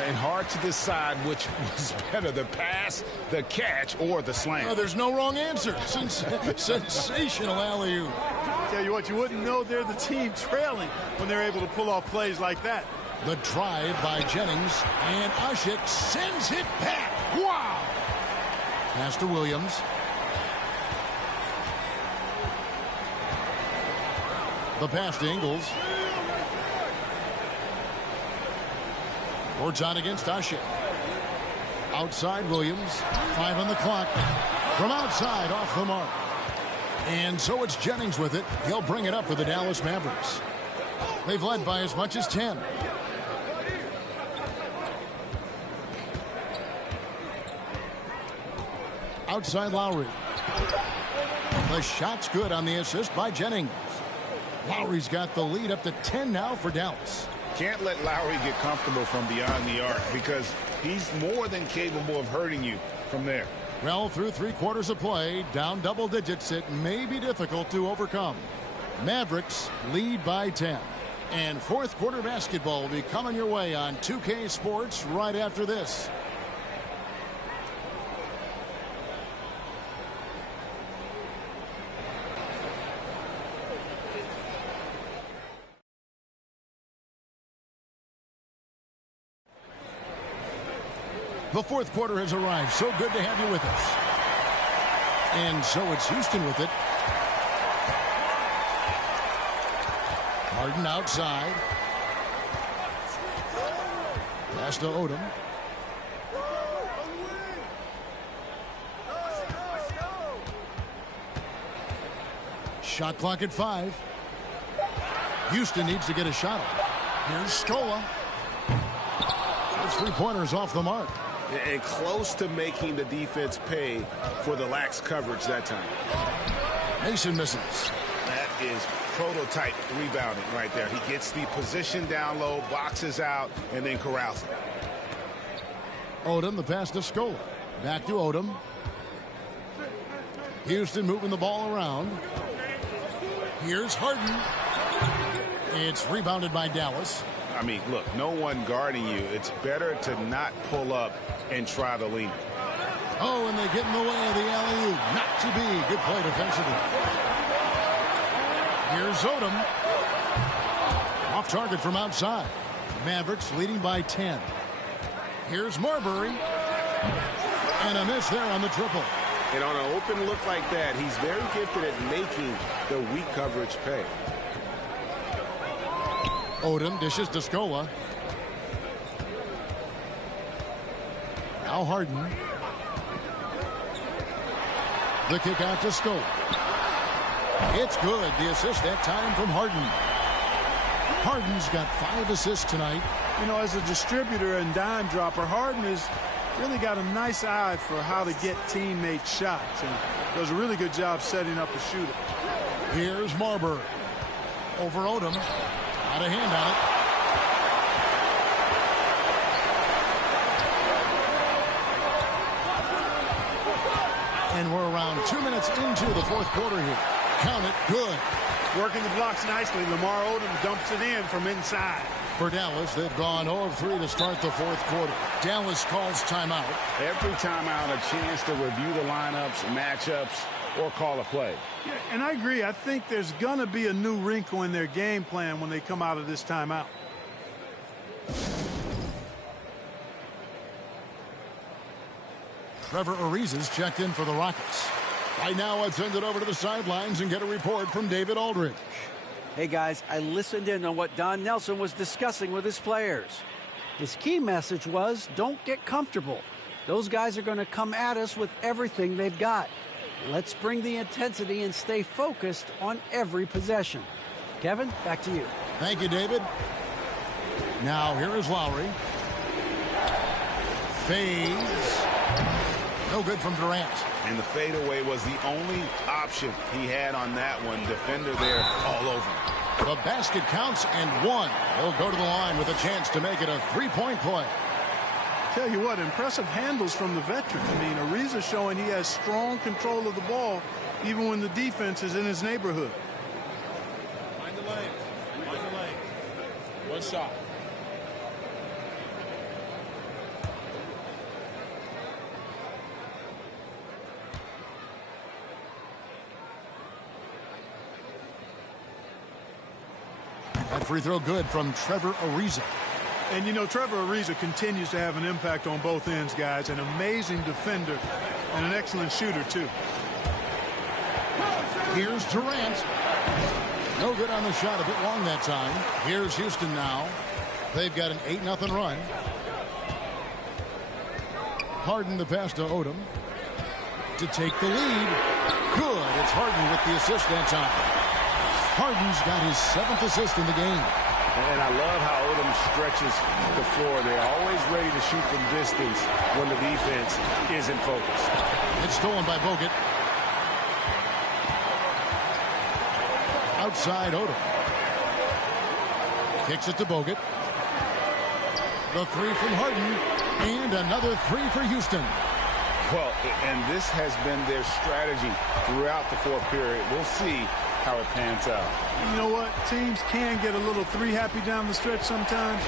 And hard to decide which was better, the pass, the catch, or the slam. There's no wrong answer. Sensational alley-oop. Tell you what, you wouldn't know they're the team trailing when they're able to pull off plays like that. The drive by Jennings, and Ashik sends it back. Wow! Pass to Williams. The pass to Ingles. Gortat against Ashik. Outside Williams. 5 on the clock. From outside, off the mark. And so it's Jennings with it. He'll bring it up for the Dallas Mavericks. They've led by as much as 10. Outside Lowry. The shot's good on the assist by Jennings. Lowry's got the lead up to 10 now for Dallas. Can't let Lowry get comfortable from beyond the arc because he's more than capable of hurting you from there. Well, through 3 quarters of play, down double digits, it may be difficult to overcome. Mavericks lead by 10. And fourth quarter basketball will be coming your way on 2K Sports right after this. The fourth quarter has arrived. So good to have you with us. And so it's Houston with it. Harden outside. Pass to Odom. Shot clock at 5. Houston needs to get a shot off. Here's Scola. Those 3-pointers off the mark. And close to making the defense pay for the lax coverage that time. Mason misses. That is prototype rebounding right there. He gets the position down low, boxes out, and then corrals it. Odom, the pass to Scola. Back to Odom. Houston moving the ball around. Here's Harden. It's rebounded by Dallas. I mean, look, no one guarding you. It's better to not pull up and try to lean. Oh, and they get in the way of the alley-oop. Not to be. Good play defensively. Here's Odom. Off target from outside. Mavericks leading by 10. Here's Marbury. And a miss there on the triple. And on an open look like that, he's very gifted at making the weak coverage pay. Odom dishes to Scola. Now Harden. The kick out to Scola. It's good. The assist that time from Harden. Harden's got 5 assists tonight. You know, as a distributor and dime dropper, Harden has really got a nice eye for how to get teammate shots and does a really good job setting up a shooter. Here's Marbury. Over Odom. Got a hand on it. And we're around 2 minutes into the fourth quarter here. Count it. Good. Working the blocks nicely. Lamar Odom dumps it in from inside. For Dallas, they've gone 0 of 3 to start the fourth quarter. Dallas calls timeout. Every timeout, a chance to review the lineups, matchups, or call a play. Yeah, and I agree. I think there's going to be a new wrinkle in their game plan when they come out of this timeout. Trevor Ariza's checked in for the Rockets. Right now, let's send it over to the sidelines and get a report from David Aldridge. Hey, guys, I listened in on what Don Nelson was discussing with his players. His key message was, don't get comfortable. Those guys are going to come at us with everything they've got. Let's bring the intensity and stay focused on every possession. Kevin, back to you. Thank you, David. Now, here is Lowry. Fades. No good from Durant. And the fadeaway was the only option he had on that one. Defender there all over him. The basket counts and 1. He'll go to the line with a chance to make it a 3-point play. Tell you what, impressive handles from the veteran. I mean, Ariza showing he has strong control of the ball even when the defense is in his neighborhood. Mind the lane. Mind the lane. One shot. That free throw good from Trevor Ariza. And, you know, Trevor Ariza continues to have an impact on both ends, guys. An amazing defender and an excellent shooter, too. Here's Durant. No good on the shot. A bit long that time. Here's Houston now. They've got an 8-0 run. Harden the pass to Odom to take the lead. Good. It's Harden with the assist that time. Harden's got his 7th assist in the game. And I love how Odom stretches the floor. They're always ready to shoot from distance when the defense isn't focused. It's stolen by Bogut. Outside Odom. Kicks it to Bogut. The three from Harden. And another three for Houston. Well, and this has been their strategy throughout the fourth period. We'll see how it pans out. You know what? Teams can get a little three happy down the stretch sometimes.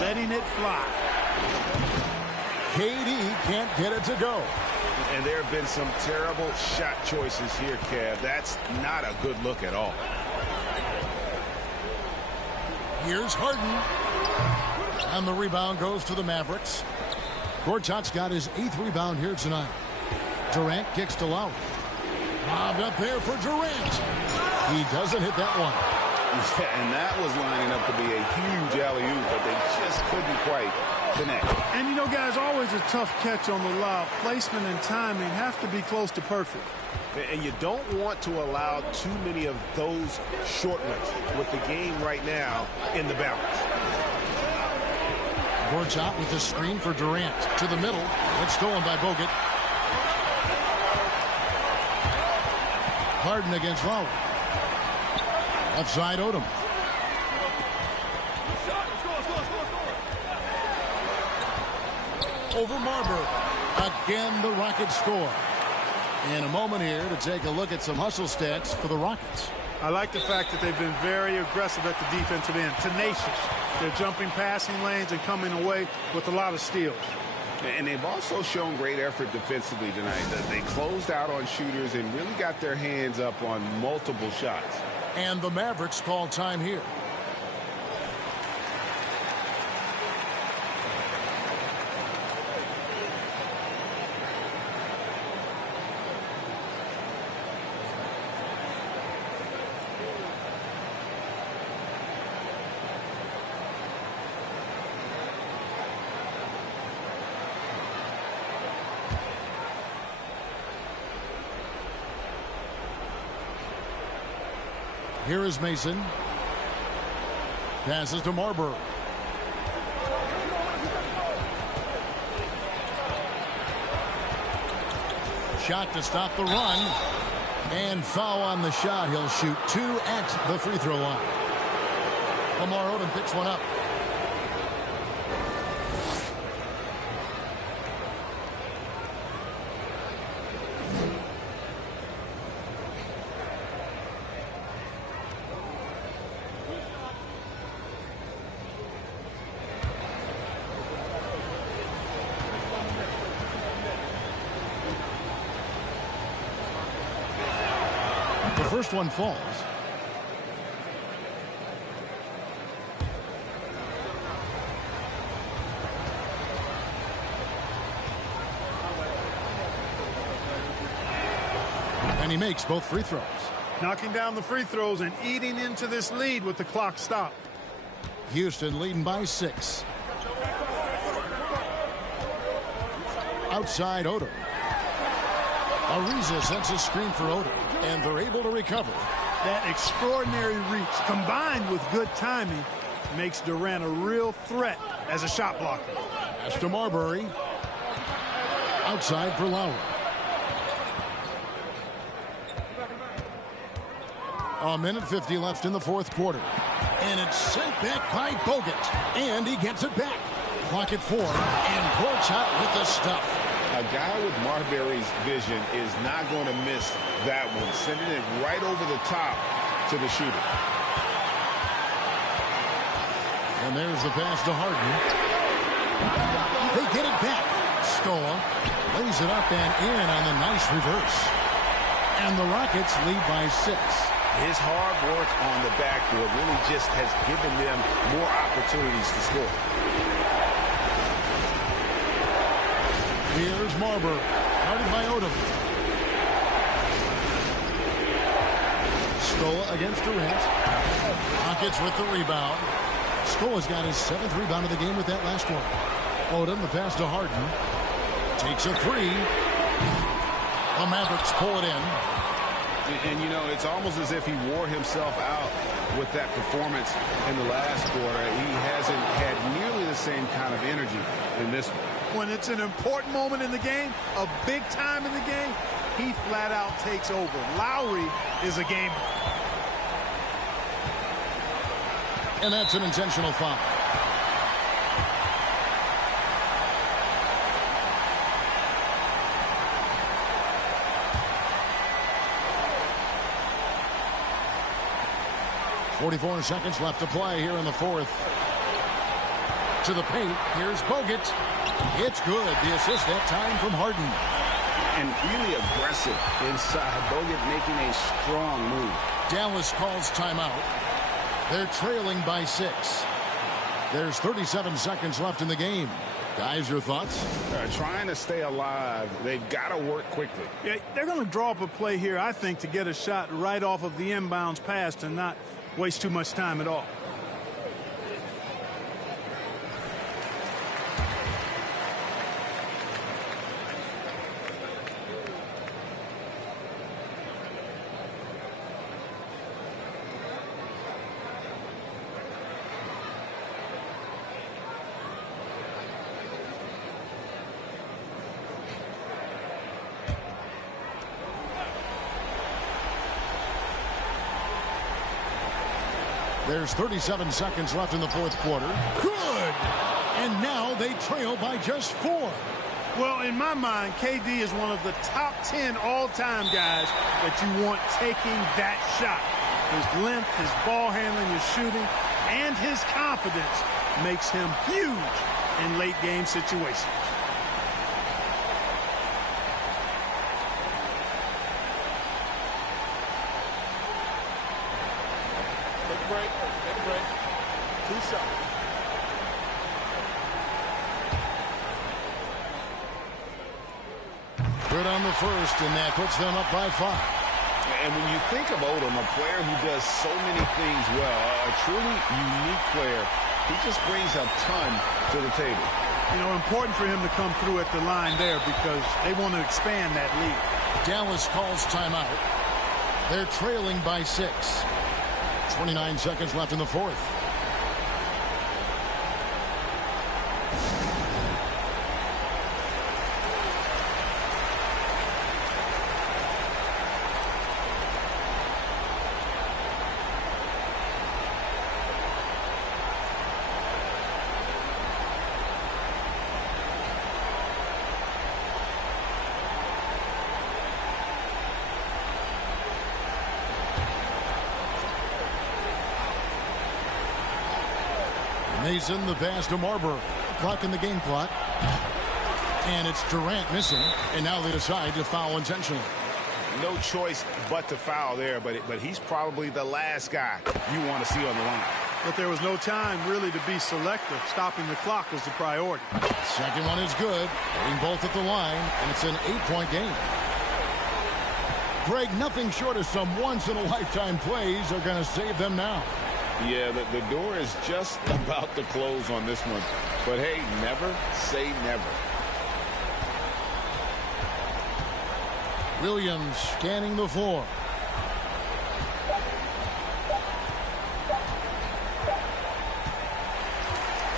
Letting it fly. KD can't get it to go. And there have been some terrible shot choices here, Kev. That's not a good look at all. Here's Harden. And the rebound goes to the Mavericks. Gortat's got his 8th rebound here tonight. Durant kicks to Lowry. Bobbed up there for Durant. He doesn't hit that one. Yeah, and that was lining up to be a huge alley-oop, but they just couldn't quite connect. And, you know, guys, always a tough catch on the lob. Placement and timing have to be close to perfect. And you don't want to allow too many of those short ones with the game right now in the balance. Gortat with the screen for Durant. To the middle. It's stolen by Bogut. Harden against Lowry. Left side Odom. Over Marbury. Again, the Rockets score. In a moment here to take a look at some hustle stats for the Rockets. I like the fact that they've been very aggressive at the defensive end. Tenacious. They're jumping passing lanes and coming away with a lot of steals. And they've also shown great effort defensively tonight. They closed out on shooters and really got their hands up on multiple shots. And the Mavericks call time here. Here is Mason. Passes to Marbury. Shot to stop the run. And foul on the shot. He'll shoot 2 at the free throw line. Lamar Odom picks one up. First one falls. And he makes both free throws. Knocking down the free throws and eating into this lead with the clock stopped. Houston leading by 6. Outside Odom. Ariza sends a screen for Odom, and they're able to recover. That extraordinary reach, combined with good timing, makes Durant a real threat as a shot blocker. Pass to Marbury. Outside for Lowry. A minute 50 left in the fourth quarter. And it's sent back by Bogut. And he gets it back. Clock at 4. And Gortat with the stuff. A guy with Marbury's vision is not going to miss that one. Sending it right over the top to the shooter. And there's the pass to Harden. They get it back. Stoa lays it up and in on the nice reverse. And the Rockets lead by 6. His hard work on the backboard really just has given them more opportunities to score. Here's Marbury, guarded by Odom. Stoa against Durant. Rockets with the rebound. Stoa's got his 7th rebound of the game with that last one. Odom, the pass to Harden. Takes a 3. The Mavericks pull it in. And, you know, it's almost as if he wore himself out with that performance in the last quarter. He hasn't had nearly the same kind of energy in this one. When it's an important moment in the game, a big time in the game, he flat out takes over. Lowry is a gamer. And that's an intentional foul. .44 seconds left to play here in the fourth. To the paint. Here's Bogut. It's good. The assist that time from Harden. And really aggressive inside. Bogut making a strong move. Dallas calls timeout. They're trailing by 6. There's 37 seconds left in the game. Guys, your thoughts? Trying to stay alive. They've got to work quickly. Yeah, they're going to draw up a play here, I think, to get a shot right off of the inbounds pass and not waste too much time at all. There's 37 seconds left in the fourth quarter. Good! And now they trail by just 4. Well, in my mind, KD is one of the top 10 all-time guys that you want taking that shot. His length, his ball handling, his shooting, and his confidence makes him huge in late-game situations. Take a break. Take a break. 2 shots. Good on the first, and that puts them up by 5. And when you think of Odom, a player who does so many things well, a truly unique player, he just brings a ton to the table. You know, important for him to come through at the line there because they want to expand that lead. Dallas calls timeout. They're trailing by 6. 29 seconds left in the fourth. Mason, the pass to Marbury. Clock in the game clock. And it's Durant missing. And now they decide to foul intentionally. No choice but to foul there, but he's probably the last guy you want to see on the line. But there was no time really to be selective. Stopping the clock was the priority. Second one is good. Getting both at the line, and it's an 8-point game. Greg, nothing short of some once-in-a-lifetime plays are going to save them now. Yeah, the door is just about to close on this one. But, hey, never say never. Williams scanning the floor.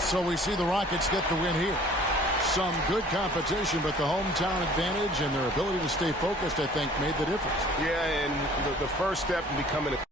So we see the Rockets get the win here. Some good competition, but the hometown advantage and their ability to stay focused, I think, made the difference. Yeah, and the first step in becoming a